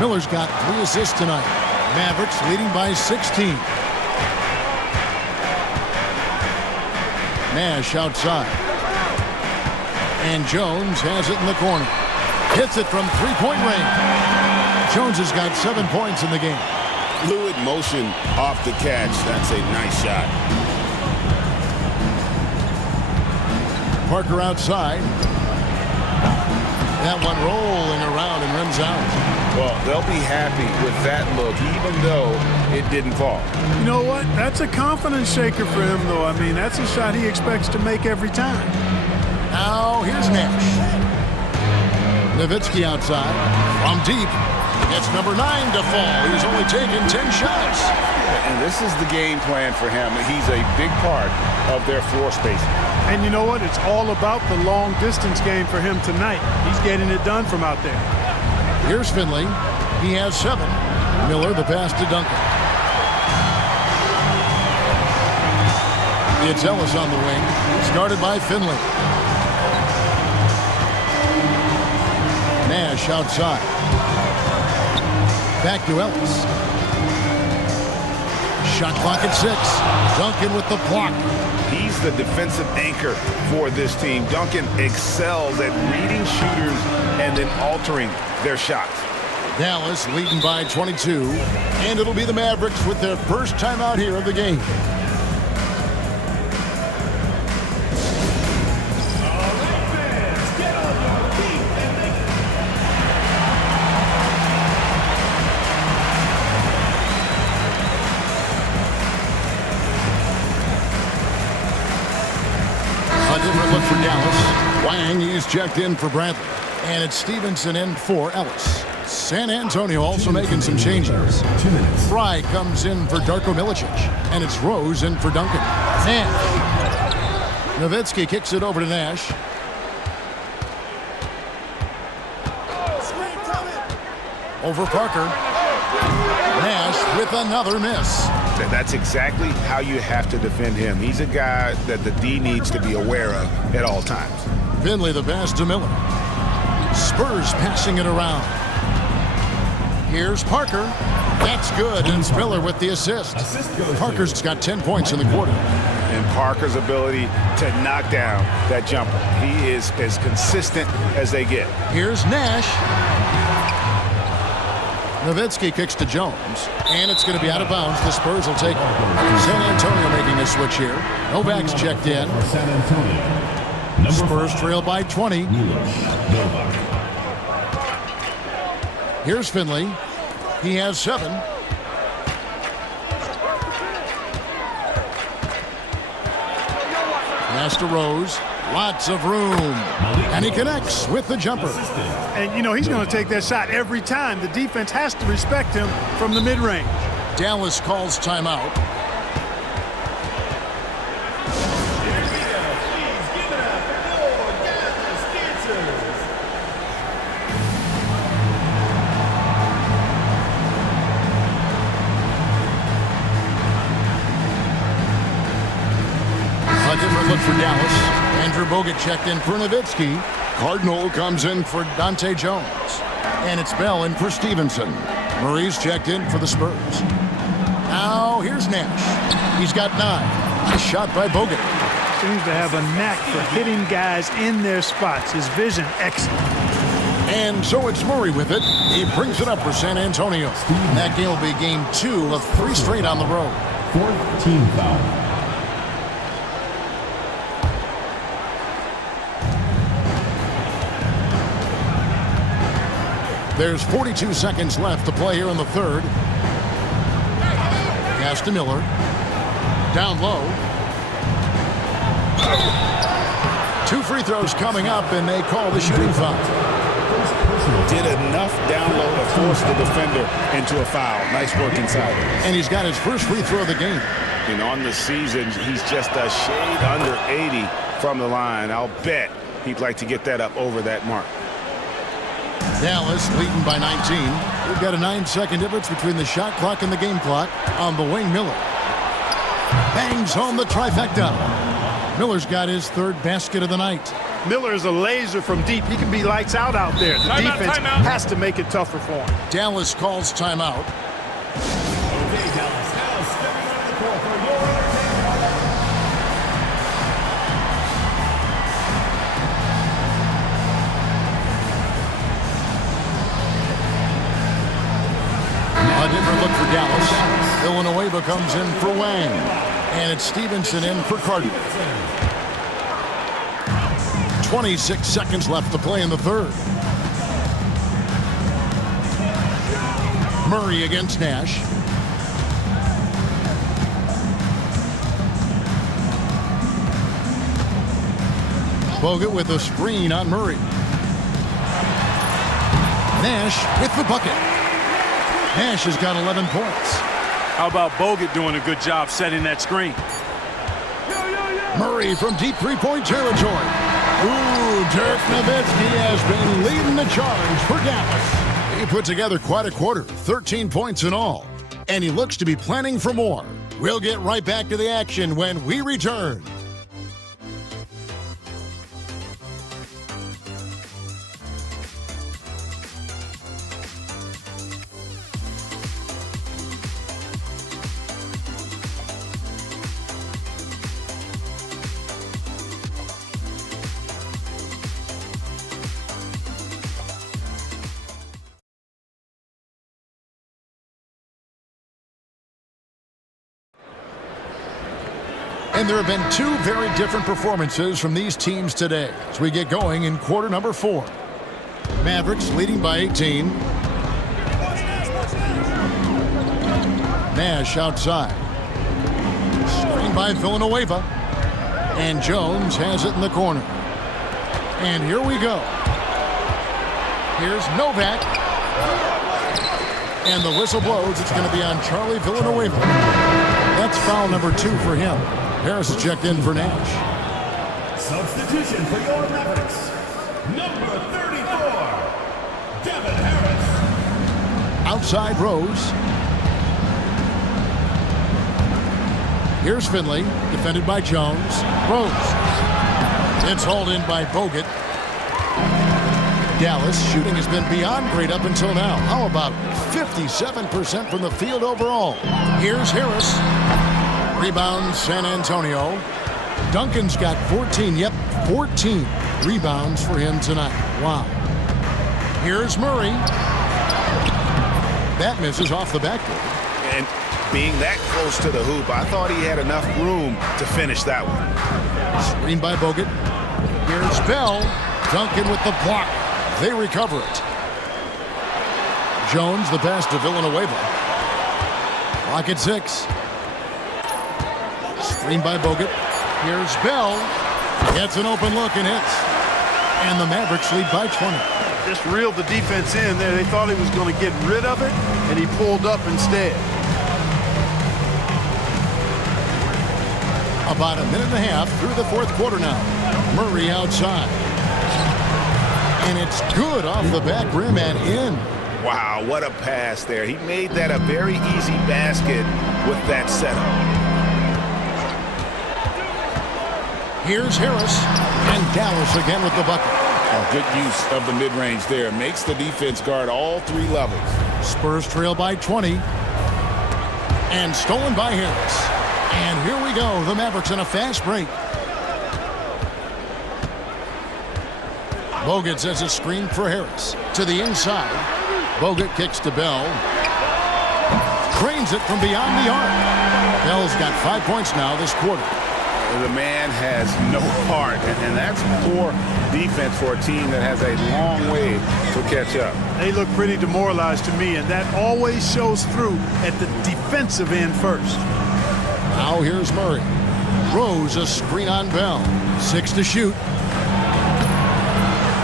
Miller's got 3 assists tonight. Mavericks leading by 16. Nash outside. And Jones has it in the corner. Hits it from three-point range. Jones has got 7 points in the game. Fluid motion off the catch. That's a nice shot. Parker outside. That one rolling around and rims out. Well, they'll be happy with that look, even though it didn't fall. You know what? That's a confidence shaker for him, though. I mean, that's a shot he expects to make every time. Now, here's Nash. Nowitzki outside. From deep. Gets number 9 to fall. He's only taken 10 shots. And this is the game plan for him. He's a big part of their floor spacing. And you know what? It's all about the long-distance game for him tonight. He's getting it done from out there. Here's Finley. He has 7. Miller the pass to Duncan. It's Ellis on the wing. Started by Finley. Nash outside. Back to Ellis. Shot clock at 6. Duncan with the block. He's the defensive anchor for this team. Duncan excels at reading shooters and then altering their shots. Dallas leading by 22. And it'll be the Mavericks with their first timeout here of the game. Look for Dallas. Wang is checked in for Bradley. And it's Stevenson in for Ellis. San Antonio also making some changes. Fry comes in for Darko Milicic. And it's Rose in for Duncan. Nash. Nowitzki kicks it over to Nash. Over Parker. Nash with another miss. That's exactly how you have to defend him. He's a guy that the D needs to be aware of at all times. Finley the pass to Miller. Spurs passing it around. Here's Parker. That's good. And it's Miller with the assist. Parker's got 10 points in the quarter. And Parker's ability to knock down that jumper. He is as consistent as they get. Here's Nash. Nowitzki kicks to Jones, and it's going to be out of bounds. The Spurs will take it. San Antonio making a switch here. Novak's checked in. Spurs trail by 20. Here's Finley. He has 7. Pass to Rose. Lots of room. And he connects with the jumper. And, you know, he's going to take that shot every time. The defense has to respect him from the mid-range. Dallas calls timeout. A different look for Dallas. Andrew Bogut checked in for Nowitzki. Cardinal comes in for Dante Jones. And it's Bell in for Stevenson. Murray's checked in for the Spurs. Now here's Nash. He's got 9. A shot by Bogut. Seems to have a knack for hitting guys in their spots. His vision, excellent. And so it's Murray with it. He brings it up for San Antonio. That game will be game 2 of 3 straight on the road. 4th team foul. There's 42 seconds left to play here in the third. Pass to Miller. Down low. 2 free throws coming up, and they call the shooting foul. Did enough down low to force the defender into a foul. Nice work inside. And he's got his first free throw of the game. And on the season, he's just a shade under 80 from the line. I'll bet he'd like to get that up over that mark. Dallas leading by 19. We've got a 9-second difference between the shot clock and the game clock. On the wing, Miller bangs home the trifecta. Miller's got his third basket of the night. Miller is a laser from deep. He can be lights out there. The defense has to make it tougher for him. Dallas calls timeout. Okay, Dallas. Now stepping onto the court for your A different look for Dallas. Villanueva comes in for Wang. And it's Stevenson in for Carter. 26 seconds left to play in the third. Murray against Nash. Bogut with a screen on Murray. Nash with the bucket. Nash has got 11 points. How about Bogut doing a good job setting that screen? Murray from deep three-point territory. Ooh, Dirk Nowitzki has been leading the charge for Dallas. He put together quite a quarter, 13 points in all. And he looks to be planning for more. We'll get right back to the action when we return. And there have been two very different performances from these teams today as we get going in quarter number 4. Mavericks leading by 18. Nash outside. Screen by Villanueva. And Jones has it in the corner. And here we go. Here's Novak. And the whistle blows. It's going to be on Charlie Villanueva. That's foul number 2 for him. Harris is checked in for Nash. substitution for your Mavericks. Number 34, Devin Harris. Outside Rose. Here's Finley, defended by Jones. Rose. It's hauled in by Bogut. Dallas shooting has been beyond great up until now. How about 57% from the field overall? Here's Harris. Rebound San Antonio. Duncan's got 14. Yep, 14 rebounds for him tonight. Wow. Here's Murray. That misses off the backboard. And being that close to the hoop, I thought he had enough room to finish that one. Screen by Bogut. Here's Bell. Duncan with the block. They recover it. Jones, the pass to Villanueva. Clock at 6. Screen by Bogut. Here's Bell. Gets an open look and hits. And the Mavericks lead by 20. Just reeled the defense in there. They thought he was going to get rid of it, and he pulled up instead. About a minute and a half through the fourth quarter now. Murray outside. And it's good off the back rim and in. Wow, what a pass there. He made that a very easy basket with that setup. Here's Harris. And Dallas again with the bucket. Oh, good use of the mid-range there. Makes the defense guard all three levels. Spurs trail by 20. And stolen by Harris. And here we go. The Mavericks in a fast break. Bogut sets a screen for Harris. To the inside. Bogut kicks to Bell. Cranes it from beyond the arc. Bell's got 5 points now this quarter. The man has no heart, and that's poor defense for a team that has a long way to catch up. They look pretty demoralized to me, and that always shows through at the defensive end first. Now here's Murray. Rose a screen on Bell. 6 to shoot.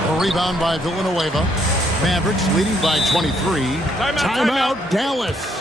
A rebound by Villanueva. Mavericks leading by 23. Timeout, Dallas.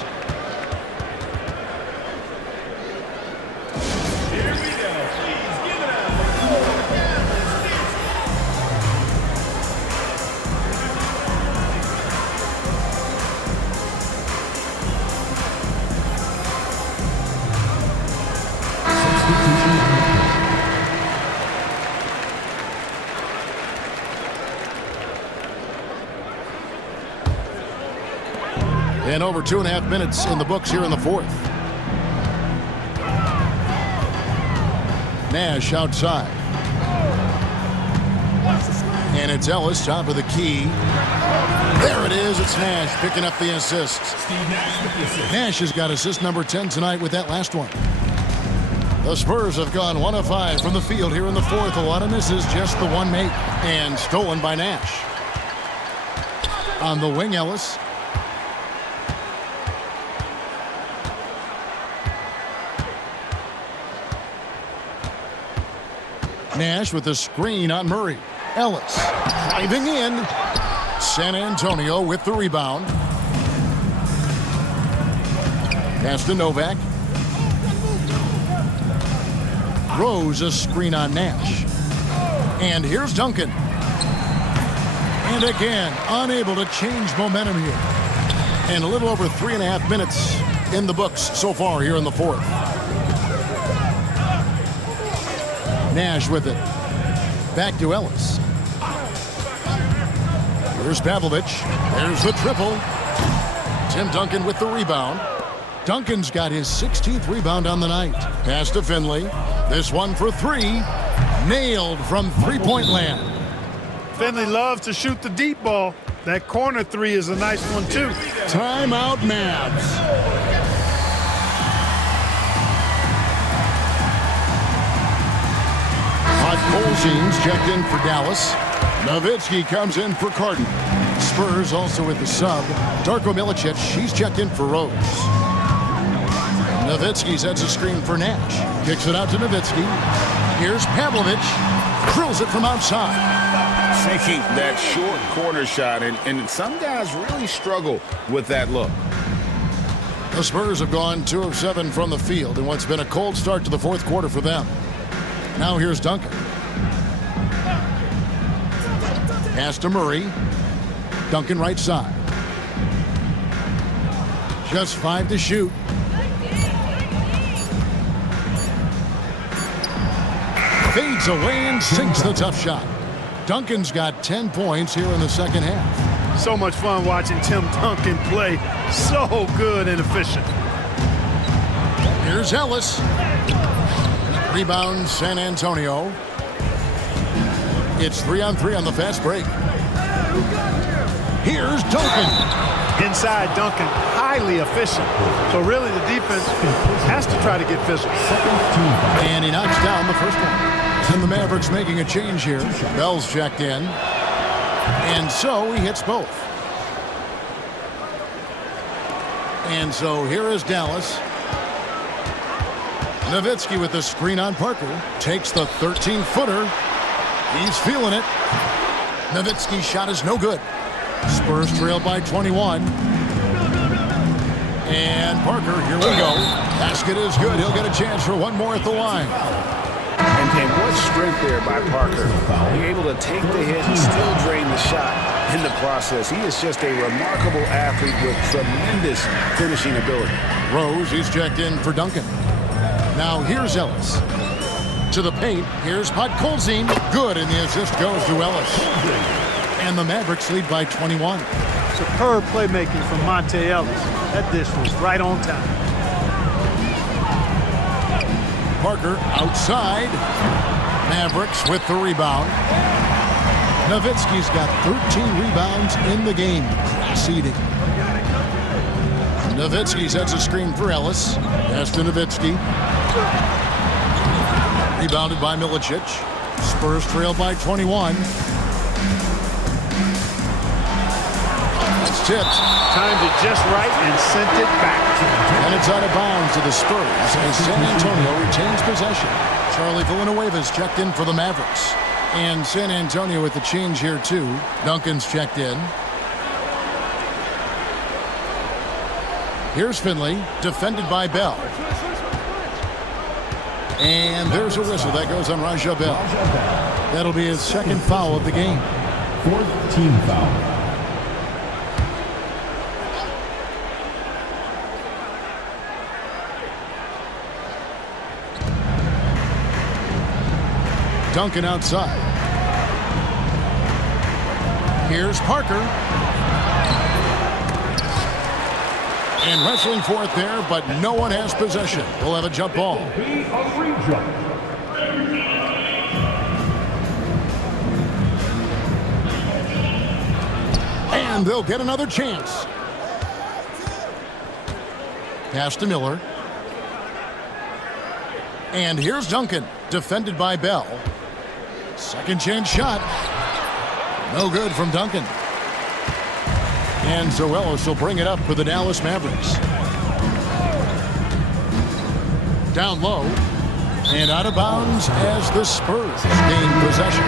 And over 2.5 minutes in the books here in the fourth. Nash outside. And it's Ellis, top of the key. There it is. It's Nash picking up the assist. Steve Nash with the assist. Nash has got assist number 10 tonight with that last one. The Spurs have gone 1 of 5 from the field here in the fourth. A lot of misses, just the one make. And stolen by Nash. On the wing, Ellis. Nash with a screen on Murray. Ellis driving in. San Antonio with the rebound. Pass to Novak. Rose a screen on Nash. And here's Duncan. And again, unable to change momentum here. And a little over 3.5 minutes in the books so far here in the fourth. Nash with it. Back to Ellis. Here's Pavlovich. There's the triple. Tim Duncan with the rebound. Duncan's got his 16th rebound on the night. Pass to Finley. This one for three. Nailed from three-point land. Finley loves to shoot the deep ball. That corner three is a nice one, too. Timeout, Mavs. Colzines checked in for Dallas. Nowitzki comes in for Carton. Spurs also with the sub. Darko Milicic, he's checked in for Rose. Nowitzki sets a screen for Nash. Kicks it out to Nowitzki. Here's Pavlovich. Drills it from outside. Sinking that short corner shot, and some guys really struggle with that look. The Spurs have gone 2 of 7 from the field in what's been a cold start to the fourth quarter for them. Now here's Duncan. Pass to Murray. Duncan right side. Just 5 to shoot. Fades away and sinks the tough shot. Duncan's got 10 points here in the second half. So much fun watching Tim Duncan play. So good and efficient. Here's Ellis. Rebound San Antonio. It's 3-on-3 on the fast break. Here's Duncan. Inside Duncan, highly efficient. So really the defense has to try to get physical. And he knocks down the first one. And the Mavericks making a change here. Bell's checked in. And so he hits both. And so here is Dallas. Nowitzki with the screen on Parker. Takes the 13-footer. He's feeling it. Nowitzki's shot is no good. Spurs trail by 21. And Parker, here we go. Basket is good. He'll get a chance for one more at the line. And what strength there by Parker. He's able to take the hit and still drain the shot in the process. He is just a remarkable athlete with tremendous finishing ability. Rose, he's checked in for Duncan. Now here's Ellis. To the paint, here's Podkolzin. Good, and the assist goes to Ellis. And the Mavericks lead by 21. Superb playmaking from Monte Ellis. That dish was right on time. Parker outside. Mavericks with the rebound. Nowitzki's got 13 rebounds in the game. Class eating. Nowitzki sets a screen for Ellis. Pass to Nowitzki. Rebounded by Milicic. Spurs trail by 21. It's tipped. Timed it just right and sent it back. And it's out of bounds to the Spurs as San Antonio retains possession. Charlie Villanueva's checked in for the Mavericks. And San Antonio with the change here too. Duncan's checked in. Here's Finley, defended by Bell. And there's a whistle. That goes on Raja Bell. That'll be his second foul of the game. 4th team foul. Duncan outside. Here's Parker. And wrestling for it there, but no one has possession. We'll have a jump ball. Be a free jump. And they'll get another chance. Pass to Miller. And here's Duncan, defended by Bell. Second chance shot. No good from Duncan. And so Ellis will bring it up for the Dallas Mavericks. Down low. And out of bounds as the Spurs gain possession.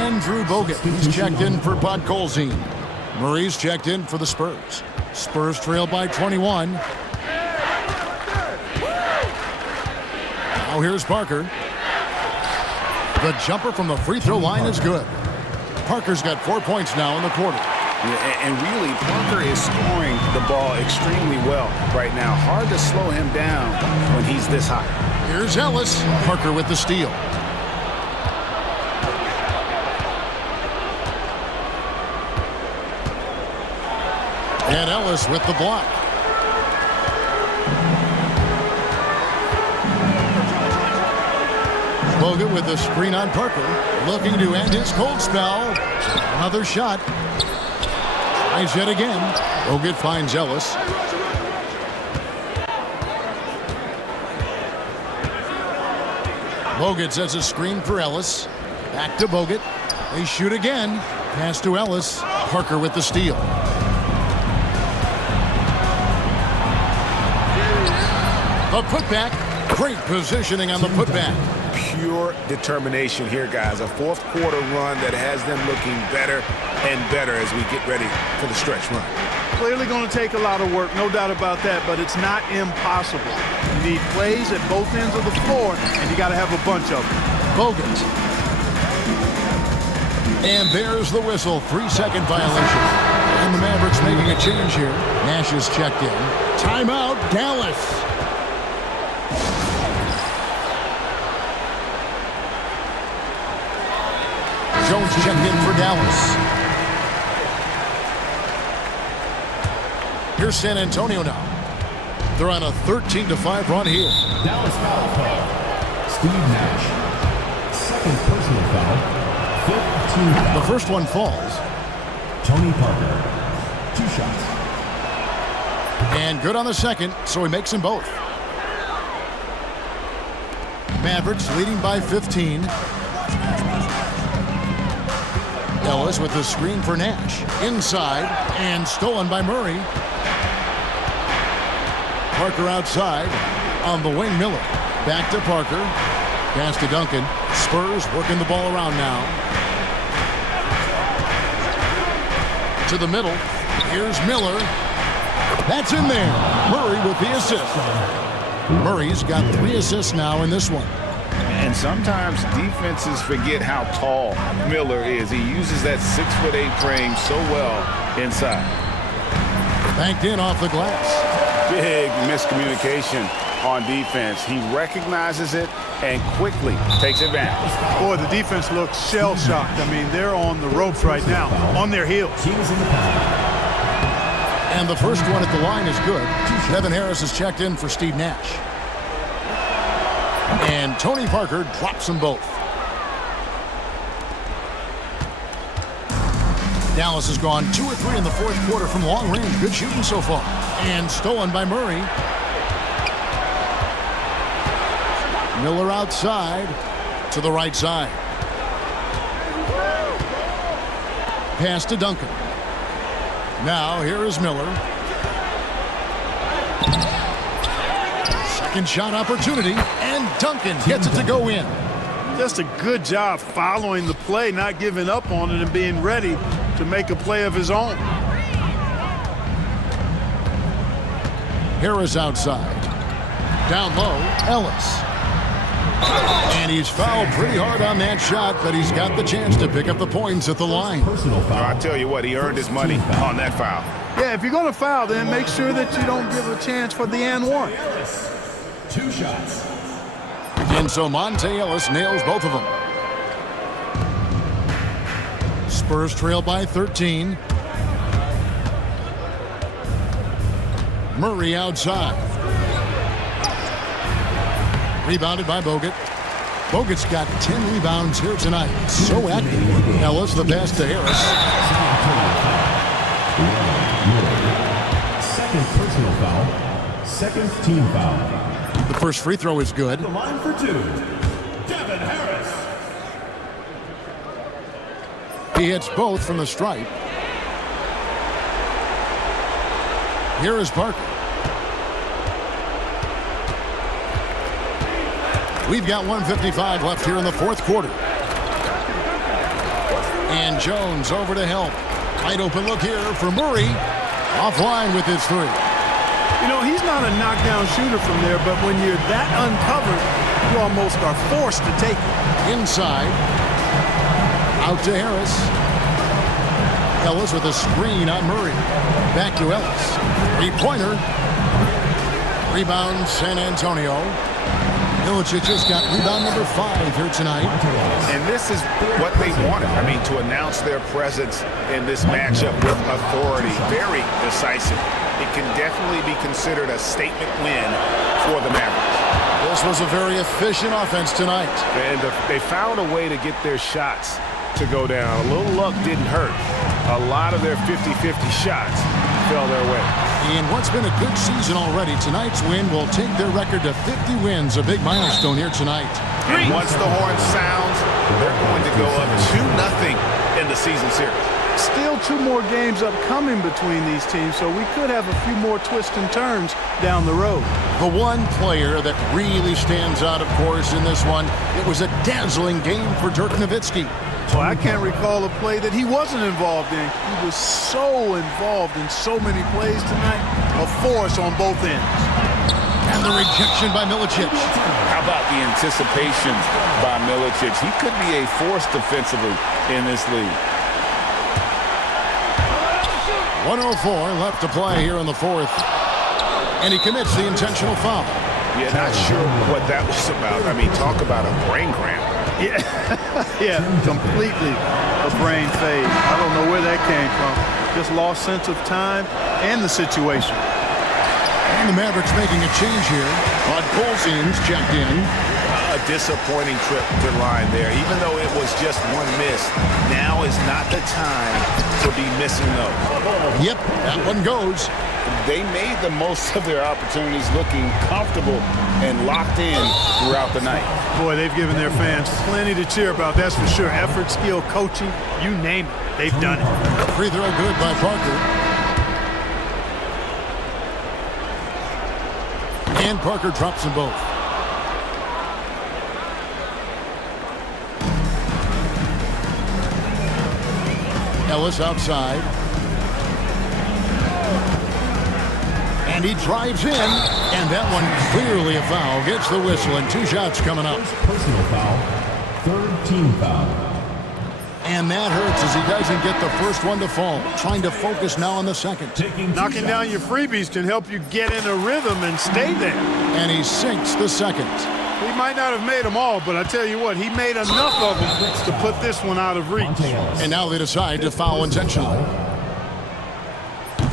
Andrew Bogut, he's checked in for Podkolzin. Murray's checked in for the Spurs. Spurs trail by 21. Now here's Parker. The jumper from the free throw line is good. Parker's got 4 points now in the quarter. Yeah, and really, Parker is scoring the ball extremely well right now. Hard to slow him down when he's this high. Here's Ellis. Parker with the steal. And Ellis with the block. Bogut with the screen on Parker. Looking to end his cold spell. Another shot. Tries yet again. Bogut finds Ellis. Bogut sets a screen for Ellis. Back to Bogut. They shoot again. Pass to Ellis. Parker with the steal. The putback. Great positioning on the putback. Pure determination here, guys. A fourth quarter run that has them looking better and better as we get ready for the stretch run. Clearly going to take a lot of work, no doubt about that, but it's not impossible. You need plays at both ends of the floor, and you got to have a bunch of them. Bogut. And there's the whistle. 3-second violation. And the Mavericks making a change here. Nash is checked in. Timeout, Dallas. Jones checked in for Dallas. Here's San Antonio now. They're on a 13-5 run here. Dallas foul call. Steve Nash. Second personal foul. Fifth team. The first one falls. Tony Parker. 2 shots. And good on the second, so he makes them both. Mavericks leading by 15. Ellis with the screen for Nash. Inside and stolen by Murray. Parker outside. On the wing, Miller. Back to Parker. Pass to Duncan. Spurs working the ball around now. To the middle. Here's Miller. That's in there. Murray with the assist. Murray's got 3 assists now in this one. And sometimes defenses forget how tall Miller is. He uses that 6'8" frame so well inside. Banked in off the glass. Big miscommunication on defense. He recognizes it and quickly takes advantage. Boy, the defense looks shell-shocked. I mean, they're on the ropes right now, on their heels. And the first one at the line is good. Kevin Harris is checked in for Steve Nash. And Tony Parker drops them both. Dallas has gone 2 of 3 in the fourth quarter from long range. Good shooting so far. And stolen by Murray. Miller outside to the right side. Pass to Duncan. Now here is Miller. Second shot opportunity, and Duncan gets it to go in. Just a good job following the play, not giving up on it and being ready to make a play of his own. Harris outside. Down low, Ellis. And he's fouled pretty hard on that shot, but he's got the chance to pick up the points at the line. Personal foul. I tell you what, he earned his money on that foul. Yeah, if you're going to foul, then make sure that you don't give a chance for the and one. 2 shots. And so Monte Ellis nails both of them. Spurs trail by 13. Murray outside. Rebounded by Bogut. Bogut's got 10 rebounds here tonight. So active. Ellis the pass to Harris. Second personal foul. Second team foul. The first free throw is good. The line for two. Devin Harris. He hits both from the stripe. Here is Parker. We've got 1:55 left here in the fourth quarter. And Jones over to help. Wide open look here for Murray. Offline with his three. You know, he's not a knockdown shooter from there, but when you're that uncovered, you almost are forced to take it. Inside. Out to Harris. Ellis with a screen on Murray. Back to Ellis. Three-pointer. Rebound San Antonio. Milicic has got rebound number 5 here tonight. And this is what they wanted. I mean, to announce their presence in this matchup with authority. Very decisive. It can definitely be considered a statement win for the Mavericks. This was a very efficient offense tonight. And they found a way to get their shots to go down. A little luck didn't hurt. A lot of their 50-50 shots fell their way. In what's been a good season already, tonight's win will take their record to 50 wins, a big milestone here tonight. And once the horn sounds, they're going to go up 2-0 in the season series. Still 2 more games upcoming between these teams, so we could have a few more twists and turns down the road. The one player that really stands out, of course, in this one, it was a dazzling game for Dirk Nowitzki. Well, I can't recall a play that he wasn't involved in. He was so involved in so many plays tonight, a force on both ends. And the rejection by Milicic. How about the anticipation by Milicic? He could be a force defensively in this league. 1:04 left to play here in the fourth. And he commits the intentional foul. Yeah, not sure what that was about. I mean, talk about a brain cramp. Yeah, yeah, completely a brain fade. I don't know where that came from. Just lost sense of time and the situation. And the Mavericks making a change here. Bud Coulson's checked in. A disappointing trip to the line there. Even though it was just one miss, now is not the time to be missing those. Yep, that one goes. They made the most of their opportunities, looking comfortable and locked in throughout the night. Boy, they've given their fans plenty to cheer about, that's for sure. Effort, skill, coaching, you name it, they've done it. Free throw good by Parker. And Parker drops them both. Ellis outside. And he drives in, and that one clearly a foul. Gets the whistle, and 2 shots coming up. First personal foul. Third team foul. And that hurts as he doesn't get the first one to fall. Trying to focus now on the second. Knocking down your freebies can help you get in a rhythm and stay there. And he sinks the second. He might not have made them all, but I tell you what, he made enough of them to put this one out of reach. And now they decide to foul intentionally.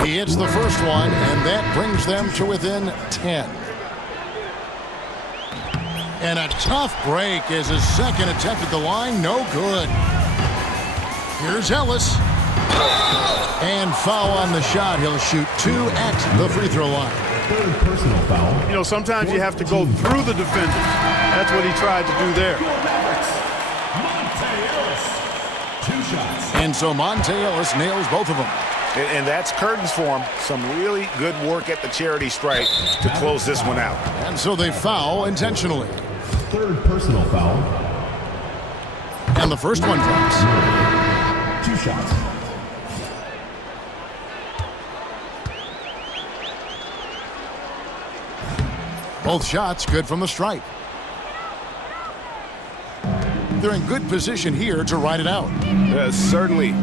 He hits the first one, and that brings them to within 10. And a tough break as his second attempt at the line, no good. Here's Ellis. And foul on the shot. He'll shoot 2 at the free throw line. Third personal foul. You know, sometimes you have to go through the defender. That's what he tried to do there. And so Monte Ellis nails both of them. And that's curtains for him. Some really good work at the charity stripe to close this one out. And so they foul intentionally. Third personal foul. And the first one drops. 2 shots. Both shots good from the stripe. They're in good position here to ride it out. Certainly.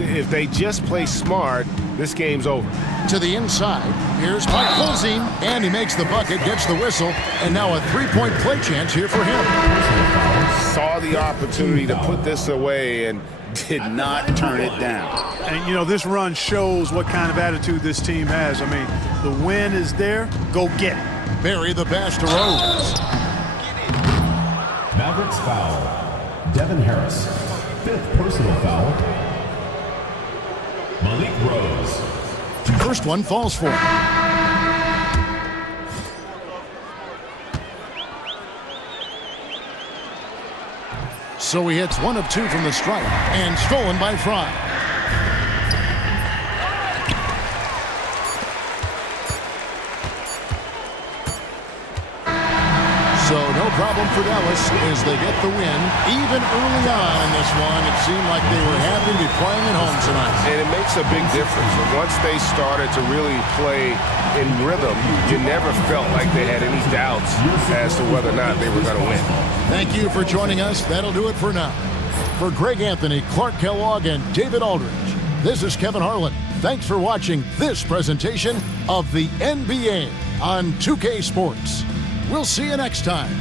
If they just play smart, this game's over. To the inside. Here's Mike Coulson, and he makes the bucket, gets the whistle, and now a 3-point play chance here for him. Saw the opportunity to put this away and did not turn it down. And, you know, this run shows what kind of attitude this team has. I mean, the win is there. Go get it. Barry the pass to Rose. Mavericks foul. Devin Harris. 5th personal foul. Malik Rose. First one falls for him. So he hits 1 of 2 from the stripe and stolen by Fry. So no problem for Dallas as they get the win. Even early on in this one, it seemed like they were happy to be playing at home tonight. And it makes a big difference. And once they started to really play in rhythm, you never felt like they had any doubts as to whether or not they were going to win. Thank you for joining us. That'll do it for now. For Greg Anthony, Clark Kellogg, and David Aldridge, this is Kevin Harlan. Thanks for watching this presentation of the NBA on 2K Sports. We'll see you next time.